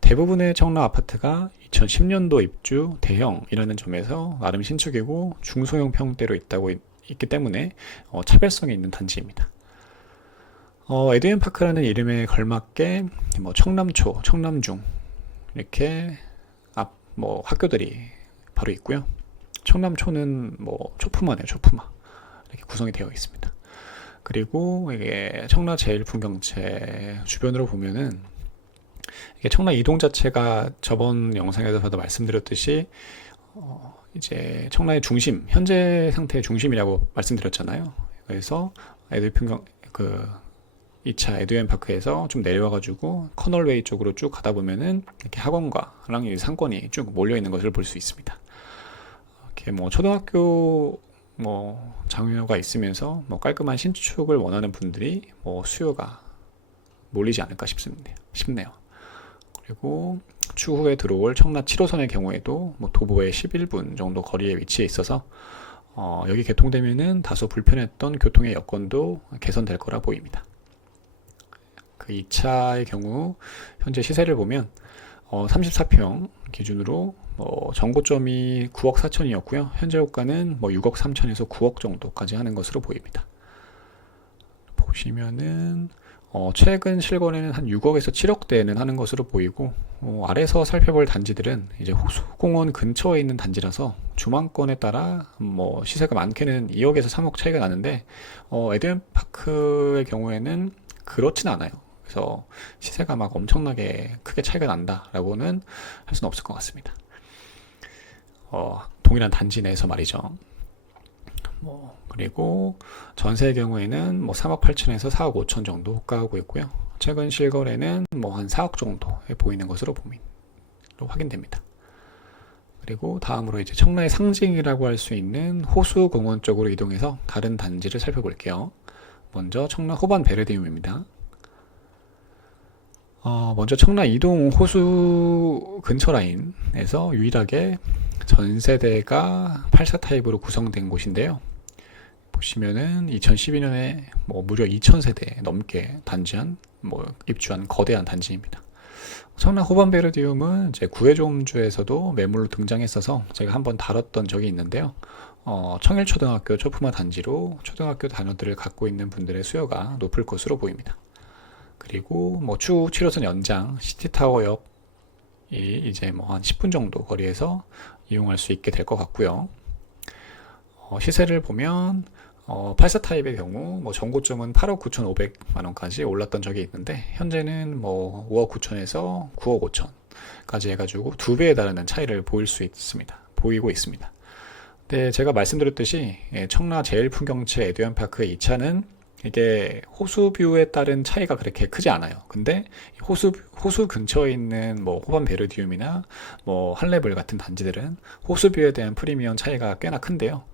대부분의 청라 아파트가 2010년도 입주 대형이라는 점에서 나름 신축이고 중소형 평대로 있기 때문에 차별성이 있는 단지입니다. 에듀앤파크라는 이름에 걸맞게 청남초, 청남중 이렇게 학교들이 바로 있고요. 청남초는 초품화네요, 초품화. 이렇게 구성이 되어 있습니다. 그리고 이게 청라 제1풍경채 주변으로 보면은 이게 청라 이동 자체가 저번 영상에서도 말씀드렸듯이 이제 청라의 중심, 현재 상태의 중심이라고 말씀드렸잖아요. 그래서 에듀풍경 2차 에듀앤파크에서 좀 내려와가지고 커널웨이 쪽으로 쭉 가다 보면은 이렇게 학원과랑 상권이 쭉 몰려 있는 것을 볼 수 있습니다. 이렇게 초등학교 장려가 있으면서 깔끔한 신축을 원하는 분들이 수요가 몰리지 않을까 싶네요. 그리고 추후에 들어올 청라 7호선의 경우에도 도보에 11분 정도 거리에 위치해 있어서 여기 개통되면은 다소 불편했던 교통의 여건도 개선될 거라 보입니다. 그 2차의 경우 현재 시세를 보면 34평 기준으로 정고점이 9억 4천이었고요. 현재 호가는 6억 3천에서 9억 정도까지 하는 것으로 보입니다. 보시면은 최근 실거래는 한 6억에서 7억대는 하는 것으로 보이고 아래서 살펴볼 단지들은 이제 호수공원 근처에 있는 단지라서 주망권에 따라 시세가 많게는 2억에서 3억 차이가 나는데 에듀앤파크의 경우에는 그렇진 않아요. 그래서 시세가 엄청나게 크게 차이가 난다라고는 할 수는 없을 것 같습니다. 동일한 단지 내에서 말이죠. 그리고 전세의 경우에는 3억 8천에서 4억 5천 정도 호가하고 있고요. 최근 실거래는 한 4억 정도에 보이는 것으로 확인됩니다. 그리고 다음으로 이제 청라의 상징이라고 할 수 있는 호수공원 쪽으로 이동해서 다른 단지를 살펴볼게요. 먼저 청라 호반 베르디움입니다. 먼저 청라 이동 호수 근처 라인에서 유일하게 전세대가 84 타입으로 구성된 곳인데요. 보시면은 2012년에 무려 2000세대 넘게 입주한 거대한 단지입니다. 청라 호반베르디움은 이제 구해조음주에서도 매물로 등장했어서 제가 한번 다뤘던 적이 있는데요. 청일초등학교 초품화 단지로 초등학교 단원들을 갖고 있는 분들의 수요가 높을 것으로 보입니다. 그리고 추후 7호선 연장 시티타워역이 이제 한 10분 정도 거리에서 이용할 수 있게 될 것 같고요. 시세를 보면 84 타입의 경우 정고점은 8억 9,500만 원까지 올랐던 적이 있는데 현재는 5억 9천에서 9억 5천까지 해가지고 2배에 달하는 차이를 보이고 있습니다. 근데 제가 말씀드렸듯이 청라 제1풍경채 에듀앤파크 2차는 이게 호수뷰에 따른 차이가 그렇게 크지 않아요. 근데 호수 근처에 있는 호반베르디움이나 한레블 같은 단지들은 호수뷰에 대한 프리미엄 차이가 꽤나 큰데요.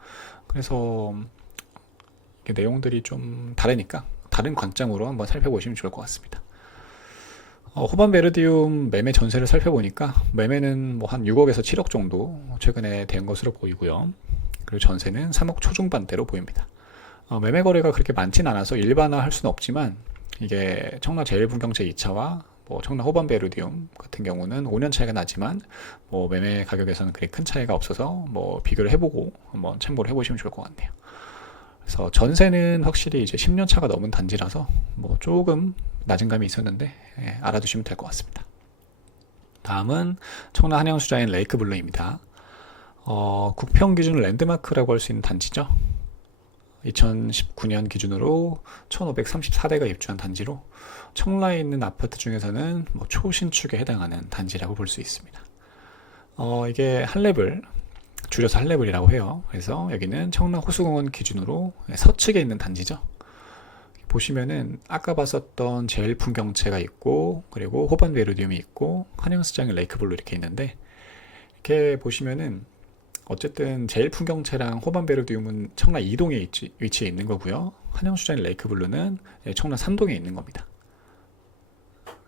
그래서 내용들이 좀 다르니까 다른 관점으로 한번 살펴보시면 좋을 것 같습니다. 호반베르디움 매매 전세를 살펴보니까 매매는 한 6억에서 7억 정도 최근에 된 것으로 보이고요. 그리고 전세는 3억 초중반대로 보입니다. 매매 거래가 그렇게 많진 않아서 일반화할 수는 없지만 이게 청라 제1풍경채 2차와 청라 호반베르디움 같은 경우는 5년 차이가 나지만 매매 가격에서는 그렇게 큰 차이가 없어서 비교를 해보고 한번 참고를 해보시면 좋을 것 같네요. 그래서 전세는 확실히 이제 10년 차가 넘은 단지라서 조금 낮은 감이 있었는데 알아두시면 될 것 같습니다. 다음은 청라 한양수자인 레이크블루입니다. 국평 기준 랜드마크라고 할 수 있는 단지죠. 2019년 기준으로 1534대가 입주한 단지로 청라에 있는 아파트 중에서는 초신축에 해당하는 단지라고 볼 수 있습니다. 이게 한레블, 줄여서 한레블이라고 해요. 그래서 여기는 청라 호수공원 기준으로 서측에 있는 단지죠. 보시면은 아까 봤었던 제일 풍경채가 있고, 그리고 호반 베르디움이 있고, 한양스장의 레이크블루 이렇게 있는데, 이렇게 보시면은 어쨌든 제일 풍경채랑 호반 베르디움은 청라 2동에 위치해 있는 거고요. 한양수장의 레이크블루는 청라 3동에 있는 겁니다.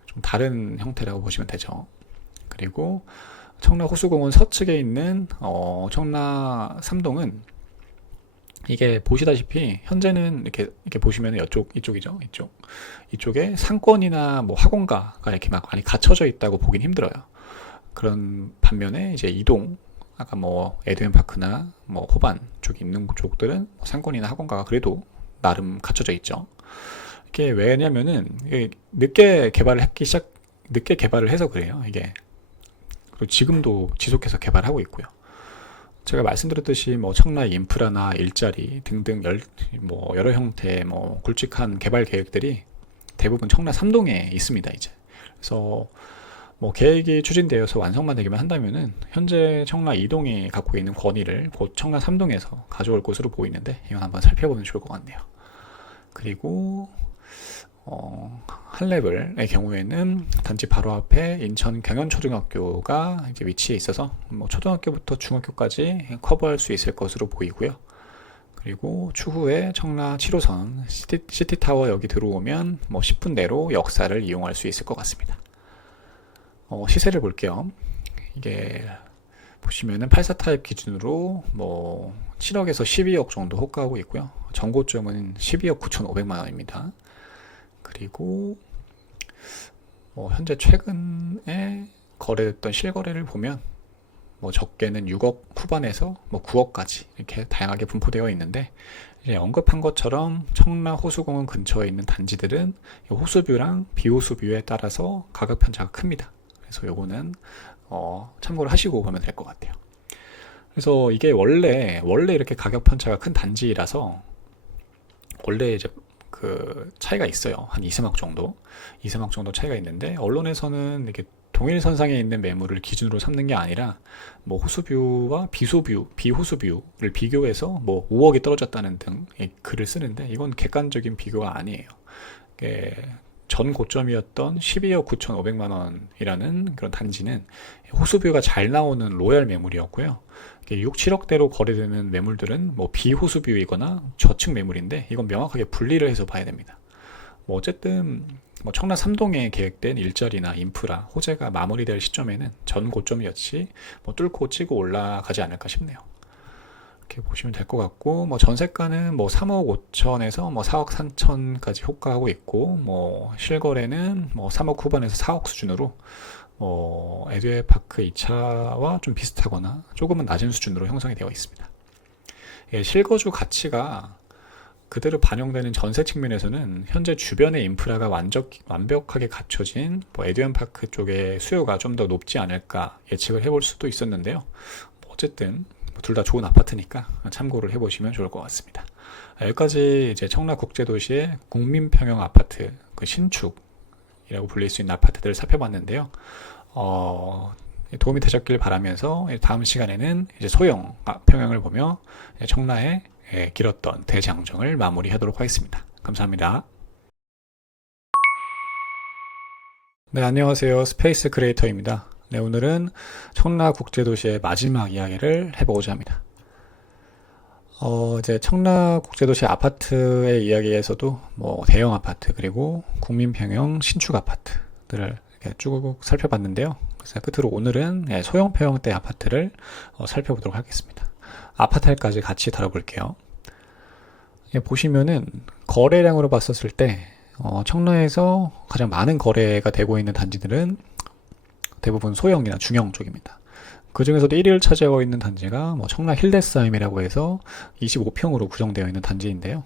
좀 다른 형태라고 보시면 되죠. 그리고 청라 호수공원 서측에 있는 청라 3동은 이게 보시다시피 현재는 이렇게 보시면 이쪽이죠. 이쪽에 상권이나 뭐 학원가가 이렇게 막 많이 갖춰져 있다고 보긴 힘들어요. 그런 반면에 이제 이동, 아까 뭐 에드앤파크나 뭐 호반 쪽에 있는 쪽들은 상권이나 학원가가 그래도 나름 갖춰져 있죠. 이게 왜냐면은 이게 늦게 개발을 해서 그래요. 이게 그리고 지금도 지속해서 개발하고 있고요. 제가 말씀드렸듯이 뭐 청라의 인프라나 일자리 등등 여러 형태의 뭐 굵직한 개발 계획들이 대부분 청라 3동에 있습니다, 이제. 그래서 뭐 계획이 추진되어서 완성만 되기만 한다면은 현재 청라 2동이 갖고 있는 권위를 곧 청라 3동에서 가져올 것으로 보이는데, 이건 한번 살펴보면 좋을 것 같네요. 그리고 한레블의 경우에는 단지 바로 앞에 인천 경연초등학교가 이제 위치해 있어서 뭐 초등학교부터 중학교까지 커버할 수 있을 것으로 보이고요. 그리고 추후에 청라 7호선 시티타워 여기 들어오면 뭐 10분 내로 역사를 이용할 수 있을 것 같습니다. 시세를 볼게요. 이게 보시면은 84 타입 기준으로 뭐 7억에서 12억 정도 호가하고 있고요. 정고점은 12억 9,500만 원입니다. 그리고 뭐 현재 최근에 거래됐던 실거래를 보면 뭐 적게는 6억 후반에서 뭐 9억까지 이렇게 다양하게 분포되어 있는데, 이제 언급한 것처럼 청라 호수공원 근처에 있는 단지들은 호수뷰랑 비호수뷰에 따라서 가격 편차가 큽니다. 그래서 요거는 참고를 하시고 보면 될 것 같아요. 그래서 이게 원래 이렇게 가격 편차가 큰 단지라서 원래 이제 그 차이가 있어요. 한 2, 3억 정도 차이가 있는데, 언론에서는 이렇게 동일선상에 있는 매물을 기준으로 삼는 게 아니라 뭐 호수뷰와 비호수뷰를 비교해서 뭐 5억이 떨어졌다는 등 글을 쓰는데, 이건 객관적인 비교가 아니에요. 전 고점이었던 12억 9,500만 원이라는 그런 단지는 호수뷰가 잘 나오는 로얄 매물이었고요. 6, 7억대로 거래되는 매물들은 뭐 비호수뷰이거나 저층 매물인데, 이건 명확하게 분리를 해서 봐야 됩니다. 뭐 어쨌든 뭐 청라 3동에 계획된 일자리나 인프라, 호재가 마무리될 시점에는 전 고점이었지 뭐 뚫고 치고 올라가지 않을까 싶네요. 이렇게 보시면 될 것 같고, 뭐 전세가는 뭐 3억 5천에서 뭐 4억 3천까지 호가하고 있고, 뭐 실거래는 뭐 3억 후반에서 4억 수준으로 에듀에파크 2차와 좀 비슷하거나 조금은 낮은 수준으로 형성이 되어 있습니다. 실거주 가치가 그대로 반영되는 전세 측면에서는 현재 주변의 인프라가 완벽하게 갖춰진 뭐 에듀앤파크 쪽의 수요가 좀 더 높지 않을까 예측을 해볼 수도 있었는데요. 어쨌든 둘 다 좋은 아파트니까 참고를 해보시면 좋을 것 같습니다. 여기까지 이제 청라 국제도시의 국민평형 아파트, 그 신축이라고 불릴 수 있는 아파트들을 살펴봤는데요. 도움이 되셨길 바라면서 다음 시간에는 이제 소형 평형을 보며 청라의 길었던 대장정을 마무리하도록 하겠습니다. 감사합니다. 네, 안녕하세요. 스페이스 크리에이터입니다. 네, 오늘은 청라 국제도시의 마지막 이야기를 해보고자 합니다. 이제 청라 국제도시 아파트의 이야기에서도 뭐 대형 아파트 그리고 국민평형 신축 아파트들을 이렇게 쭉 살펴봤는데요. 그래서 끝으로 오늘은 소형 평형대 아파트를 살펴보도록 하겠습니다. 아파트까지 같이 다뤄볼게요. 보시면은 거래량으로 봤었을 때 청라에서 가장 많은 거래가 되고 있는 단지들은 대부분 소형이나 중형 쪽입니다. 그 중에서도 1위를 차지하고 있는 단지가 뭐 청라 힐데스하임이라고 해서 25평으로 구성되어 있는 단지인데요.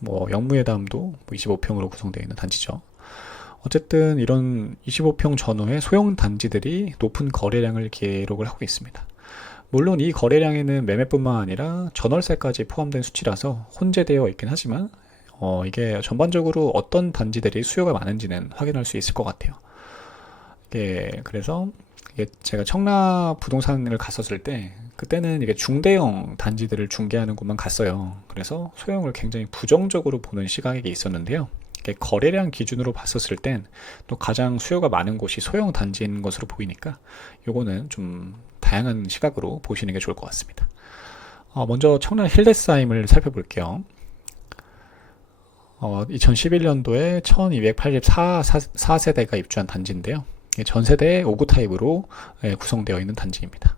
뭐 영무의 다음도 25평으로 구성되어 있는 단지죠. 어쨌든 이런 25평 전후의 소형 단지들이 높은 거래량을 기록을 하고 있습니다. 물론 이 거래량에는 매매뿐만 아니라 전월세까지 포함된 수치라서 혼재되어 있긴 하지만 이게 전반적으로 어떤 단지들이 수요가 많은지는 확인할 수 있을 것 같아요. 그래서 이게 제가 청라 부동산을 갔었을 때 그때는 이게 중대형 단지들을 중개하는 곳만 갔어요. 그래서 소형을 굉장히 부정적으로 보는 시각이 있었는데요. 이게 거래량 기준으로 봤었을 땐 또 가장 수요가 많은 곳이 소형 단지인 것으로 보이니까 요거는 좀 다양한 시각으로 보시는 게 좋을 것 같습니다. 먼저 청라 힐데스하임을 살펴볼게요. 2011년도에 1284세대가 입주한 단지인데요. 전 세대 5구 타입으로 구성되어 있는 단지입니다.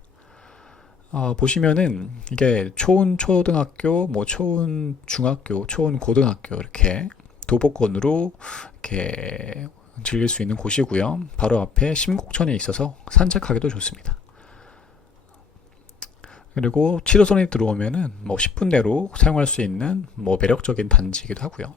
보시면은 이게 초운 초등학교, 뭐 초운 중학교, 초운 고등학교 이렇게 도보권으로 이렇게 즐길 수 있는 곳이고요. 바로 앞에 심곡천이 있어서 산책하기도 좋습니다. 그리고 7호선이 들어오면은 뭐 10분 내로 사용할 수 있는 뭐 매력적인 단지이기도 하고요.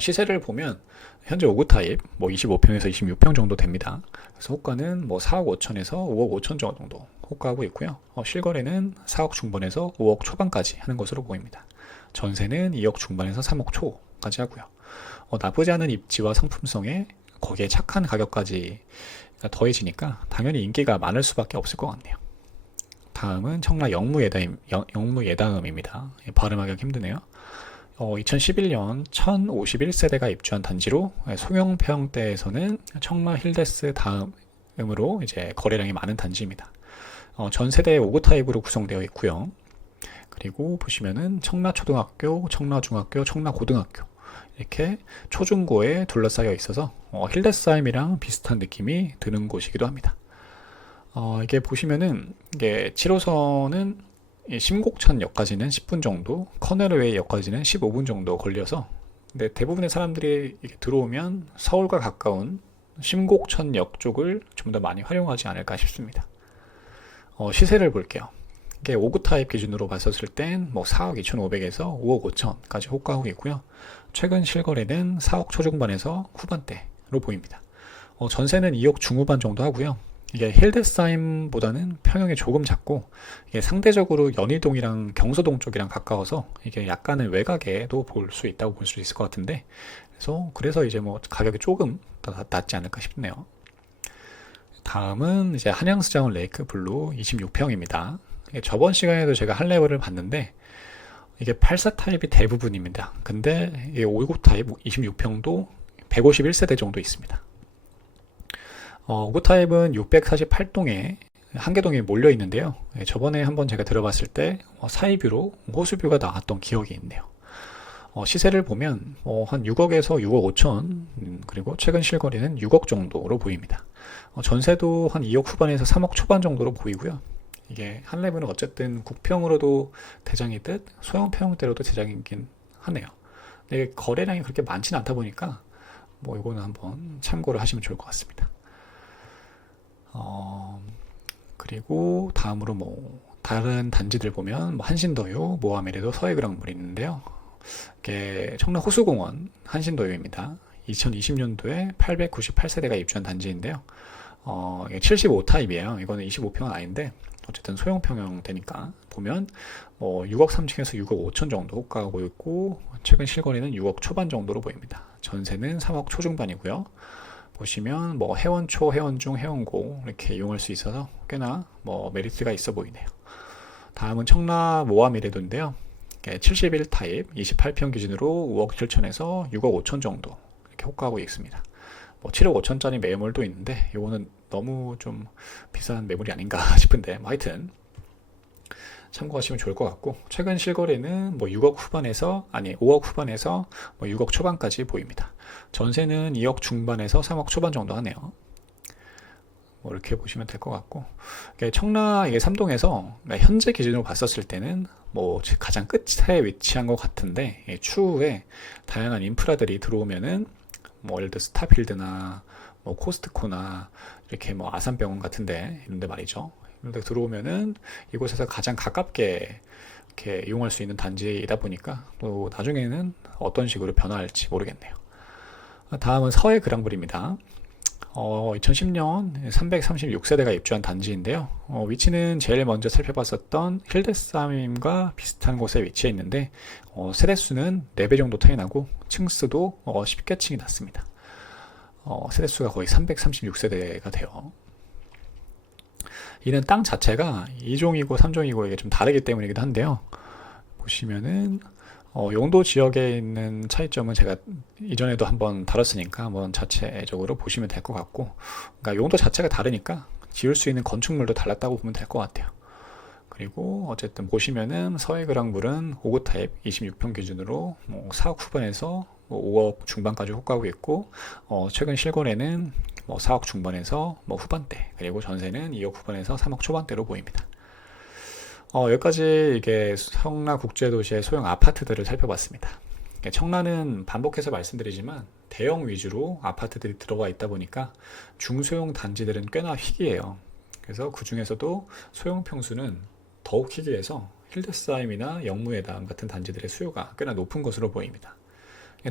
시세를 보면 현재 5구 타입 뭐 25평에서 26평 정도 됩니다. 그래서 호가는 뭐 4억 5천에서 5억 5천 정도 호가하고 있고요. 실거래는 4억 중반에서 5억 초반까지 하는 것으로 보입니다. 전세는 2억 중반에서 3억 초까지 하고요. 나쁘지 않은 입지와 상품성에 거기에 착한 가격까지 더해지니까 당연히 인기가 많을 수밖에 없을 것 같네요. 다음은 청라 영무예다음입니다. 발음하기가 힘드네요. 2011년 1051세대가 입주한 단지로 소형평대에서는 청라 힐데스 다음으로 이제 거래량이 많은 단지입니다. 전 세대 5구 타입으로 구성되어 있고요. 그리고 보시면은 청라초등학교, 청라중학교, 청라고등학교 이렇게 초중고에 둘러싸여 있어서 힐데스하임이랑 비슷한 느낌이 드는 곳이기도 합니다. 이게 보시면은 이게 7호선은 심곡천역까지는 10분 정도, 커넬웨이역까지는 15분 정도 걸려서 근데 대부분의 사람들이 이렇게 들어오면 서울과 가까운 심곡천역 쪽을 좀 더 많이 활용하지 않을까 싶습니다. 시세를 볼게요. 이게 5구 타입 기준으로 봤었을 땐 뭐 4억 2,500에서 5억 5천까지 호가하고 있고요. 최근 실거래는 4억 초중반에서 후반대로 보입니다. 전세는 2억 중후반 정도 하고요. 이게 힐데스하임보다는 평형이 조금 작고 이게 상대적으로 연희동이랑 경서동 쪽이랑 가까워서 이게 약간의 외곽에도 볼 수 있다고 볼 수 있을 것 같은데 그래서 이제 뭐 가격이 조금 더 낮지 않을까 싶네요. 다음은 이제 한양스자원 레이크 블루 26평입니다. 저번 시간에도 제가 한 레벨을 봤는데 이게 84 타입이 대부분입니다. 근데 이 59 타입 26평도 151세대 정도 있습니다. 5구 타입은 648동에 한개동에 몰려 있는데요. 저번에 한번 제가 들어봤을 때 사이뷰로 호수뷰가 나왔던 기억이 있네요. 시세를 보면 한 6억에서 6억 5천 그리고 최근 실거래는 6억 정도로 보입니다. 전세도 한 2억 후반에서 3억 초반 정도로 보이고요. 이게 한랩은 어쨌든 국평으로도 대장이듯 소형평대로도 대장이긴 하네요. 근데 거래량이 그렇게 많지는 않다 보니까 뭐 이거는 한번 참고를 하시면 좋을 것 같습니다. 그리고 다음으로 뭐 다른 단지들 보면 뭐 한신더유, 모하메리도, 서해그랑물이 있는데요. 이게 청라 호수공원 한신더유입니다. 2020년도에 898세대가 입주한 단지인데요. 75 타입이에요. 이거는 25평은 아닌데 어쨌든 소형평형 되니까 보면 6억 3층에서 6억 5천 정도 호가하고 있고 최근 실거래는 6억 초반 정도로 보입니다. 전세는 3억 초중반이고요. 보시면 뭐 해원초, 해원중, 해원고 이렇게 이용할 수 있어서 꽤나 뭐 메리트가 있어 보이네요. 다음은 청라 모하미레도인데요. 71 타입 28평 기준으로 5억 7천에서 6억 5천 정도 이렇게 호가하고 있습니다. 뭐 7억 5천짜리 매물도 있는데 이거는 너무 좀 비싼 매물이 아닌가 싶은데 뭐 하여튼 참고하시면 좋을 것 같고 최근 실거래는 뭐 5억 후반에서 뭐 6억 초반까지 보입니다. 전세는 2억 중반에서 3억 초반 정도 하네요. 뭐 이렇게 보시면 될 것 같고 청라 이게 3동에서 현재 기준으로 봤었을 때는 뭐 가장 끝에 위치한 것 같은데 추후에 다양한 인프라들이 들어오면은 뭐 예를 들어 스타필드나 뭐 코스트코나 이렇게 뭐 아산병원 같은데 이런데 말이죠. 이런데 들어오면은 이곳에서 가장 가깝게 이렇게 이용할 수 있는 단지이다 보니까 또 나중에는 어떤 식으로 변화할지 모르겠네요. 다음은 서해 그랑블입니다. 2010년 336세대가 입주한 단지인데요. 위치는 제일 먼저 살펴봤었던 힐데스하임과 비슷한 곳에 위치해 있는데 세대수는 4배 정도 차이 나고 층수도 10개 층이 낮습니다. 세대수가 거의 336세대가 돼요. 이는 땅 자체가 2종이고 3종이고 이게 좀 다르기 때문이기도 한데요. 보시면은 용도 지역에 있는 차이점은 제가 이전에도 한번 다뤘으니까 한번 자체적으로 보시면 될 것 같고, 그러니까 용도 자체가 다르니까 지을 수 있는 건축물도 달랐다고 보면 될 것 같아요. 그리고 어쨌든 보시면은 서해그랑물은 5구 타입 26평 기준으로 4억 후반에서 5억 중반까지 호가하고 있고, 최근 실거래는 4억 중반에서 후반대, 그리고 전세는 2억 후반에서 3억 초반대로 보입니다. 여기까지 이게 청라국제도시의 소형 아파트들을 살펴봤습니다. 청라는 반복해서 말씀드리지만 대형 위주로 아파트들이 들어와 있다 보니까 중소형 단지들은 꽤나 희귀해요. 그래서 그 중에서도 소형 평수는 더욱 희귀해서 힐드스하임이나 영무회담 같은 단지들의 수요가 꽤나 높은 것으로 보입니다.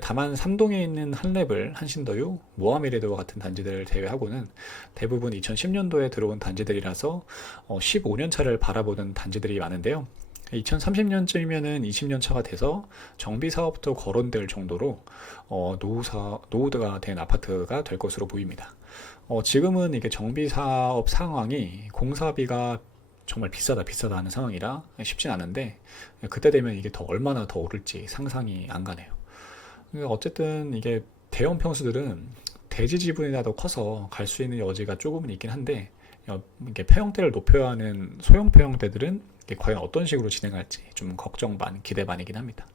다만 3동에 있는 한랩을, 한신더유, 모하미레드와 같은 단지들을 제외하고는 대부분 2010년도에 들어온 단지들이라서 15년 차를 바라보는 단지들이 많은데요. 2030년쯤이면은 20년 차가 돼서 정비 사업도 거론될 정도로 노후가 된 아파트가 될 것으로 보입니다. 지금은 이게 정비 사업 상황이 공사비가 정말 비싸다 하는 상황이라 쉽진 않은데, 그때 되면 이게 얼마나 더 오를지 상상이 안 가네요. 어쨌든 이게 대형 평수들은 대지 지분이 더 커서 갈 수 있는 여지가 조금은 있긴 한데, 이게 폐형대를 높여야 하는 소형 폐형대들은 이게 과연 어떤 식으로 진행할지 좀 걱정 반, 기대 반이긴 합니다.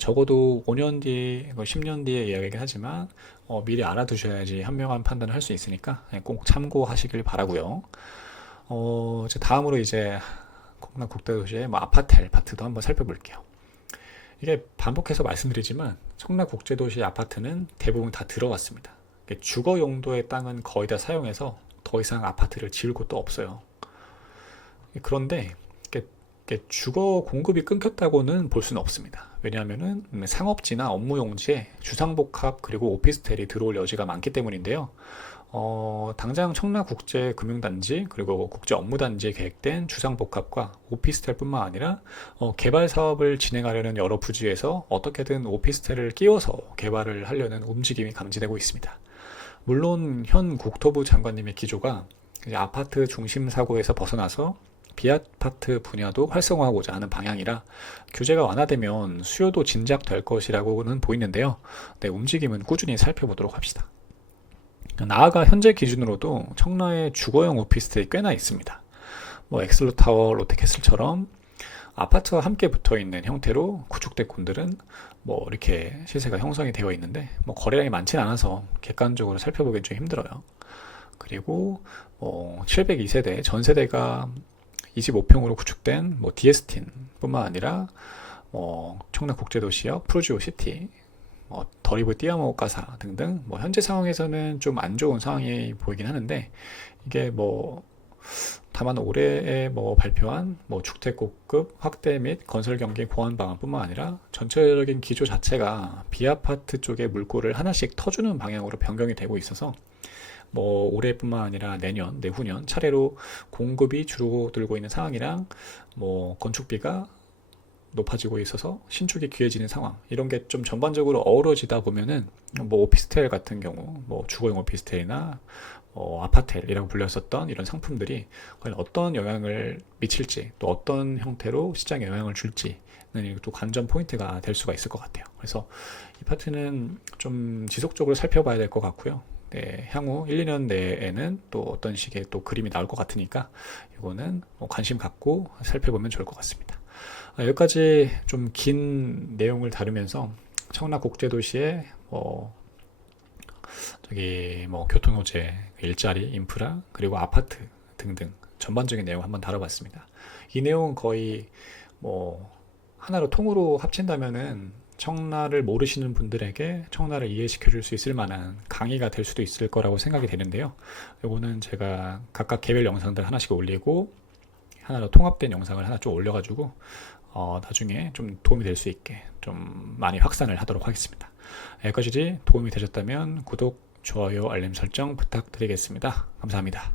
적어도 5년 뒤, 10년 뒤에 이야기긴 하지만 미리 알아두셔야지 현명한 판단을 할 수 있으니까 꼭 참고하시길 바라고요. 다음으로 이제 청라국제도시의 아파트도 한번 살펴볼게요. 이게 반복해서 말씀드리지만 청라국제도시 아파트는 대부분 다 들어갔습니다. 주거 용도의 땅은 거의 다 사용해서 더 이상 아파트를 지을 곳도 없어요. 그런데 주거 공급이 끊겼다고는 볼 수는 없습니다. 왜냐하면 상업지나 업무용지에 주상복합 그리고 오피스텔이 들어올 여지가 많기 때문인데요. 당장 청라국제금융단지 그리고 국제업무단지에 계획된 주상복합과 오피스텔뿐만 아니라 개발 사업을 진행하려는 여러 부지에서 어떻게든 오피스텔을 끼워서 개발을 하려는 움직임이 감지되고 있습니다. 물론 현 국토부 장관님의 기조가 이제 아파트 중심 사고에서 벗어나서 비아파트 분야도 활성화하고자 하는 방향이라 규제가 완화되면 수요도 진작될 것이라고는 보이는데요. 네, 움직임은 꾸준히 살펴보도록 합시다. 나아가 현재 기준으로도 청라에 주거용 오피스텔이 꽤나 있습니다. 엑슬로타워, 롯데캐슬처럼 아파트와 함께 붙어있는 형태로 구축된 곤들은 이렇게 시세가 형성이 되어 있는데 거래량이 많진 않아서 객관적으로 살펴보기 좀 힘들어요. 그리고 702세대 전세대가 25평으로 구축된 디에스틴 뿐만 아니라 청라국제도시역, 프루지오시티, 더리브 띠아모가사 등등 현재 상황에서는 좀 안 좋은 상황이 보이긴 하는데, 이게 다만 올해에 발표한 주택공급 확대 및 건설 경기 보완 방안뿐만 아니라 전체적인 기조 자체가 비아파트 쪽의 물꼬를 하나씩 터주는 방향으로 변경이 되고 있어서 올해뿐만 아니라 내년, 내후년 차례로 공급이 줄어들고 있는 상황이랑 건축비가 높아지고 있어서 신축이 귀해지는 상황, 이런 게 좀 전반적으로 어우러지다 보면은 오피스텔 같은 경우 주거용 오피스텔이나 아파텔이라고 불렸었던 이런 상품들이 과연 어떤 영향을 미칠지, 또 어떤 형태로 시장에 영향을 줄지는 또 관전 포인트가 될 수가 있을 것 같아요. 그래서 이 파트는 좀 지속적으로 살펴봐야 될 것 같고요. 네, 향후 1, 2년 내에는 또 어떤 식의 또 그림이 나올 것 같으니까 이거는 관심 갖고 살펴보면 좋을 것 같습니다. 여기까지 좀 긴 내용을 다루면서 청라국제도시의 교통요제, 일자리, 인프라, 그리고 아파트 등등 전반적인 내용 한번 다뤄봤습니다. 이 내용은 거의 하나로 통으로 합친다면은 청라를 모르시는 분들에게 청라를 이해시켜 줄 수 있을 만한 강의가 될 수도 있을 거라고 생각이 되는데요. 이거는 제가 각각 개별 영상들 하나씩 올리고 하나로 통합된 영상을 하나 좀 올려가지고 나중에 좀 도움이 될 수 있게 좀 많이 확산을 하도록 하겠습니다. 여기까지 도움이 되셨다면 구독, 좋아요, 알림 설정 부탁드리겠습니다. 감사합니다.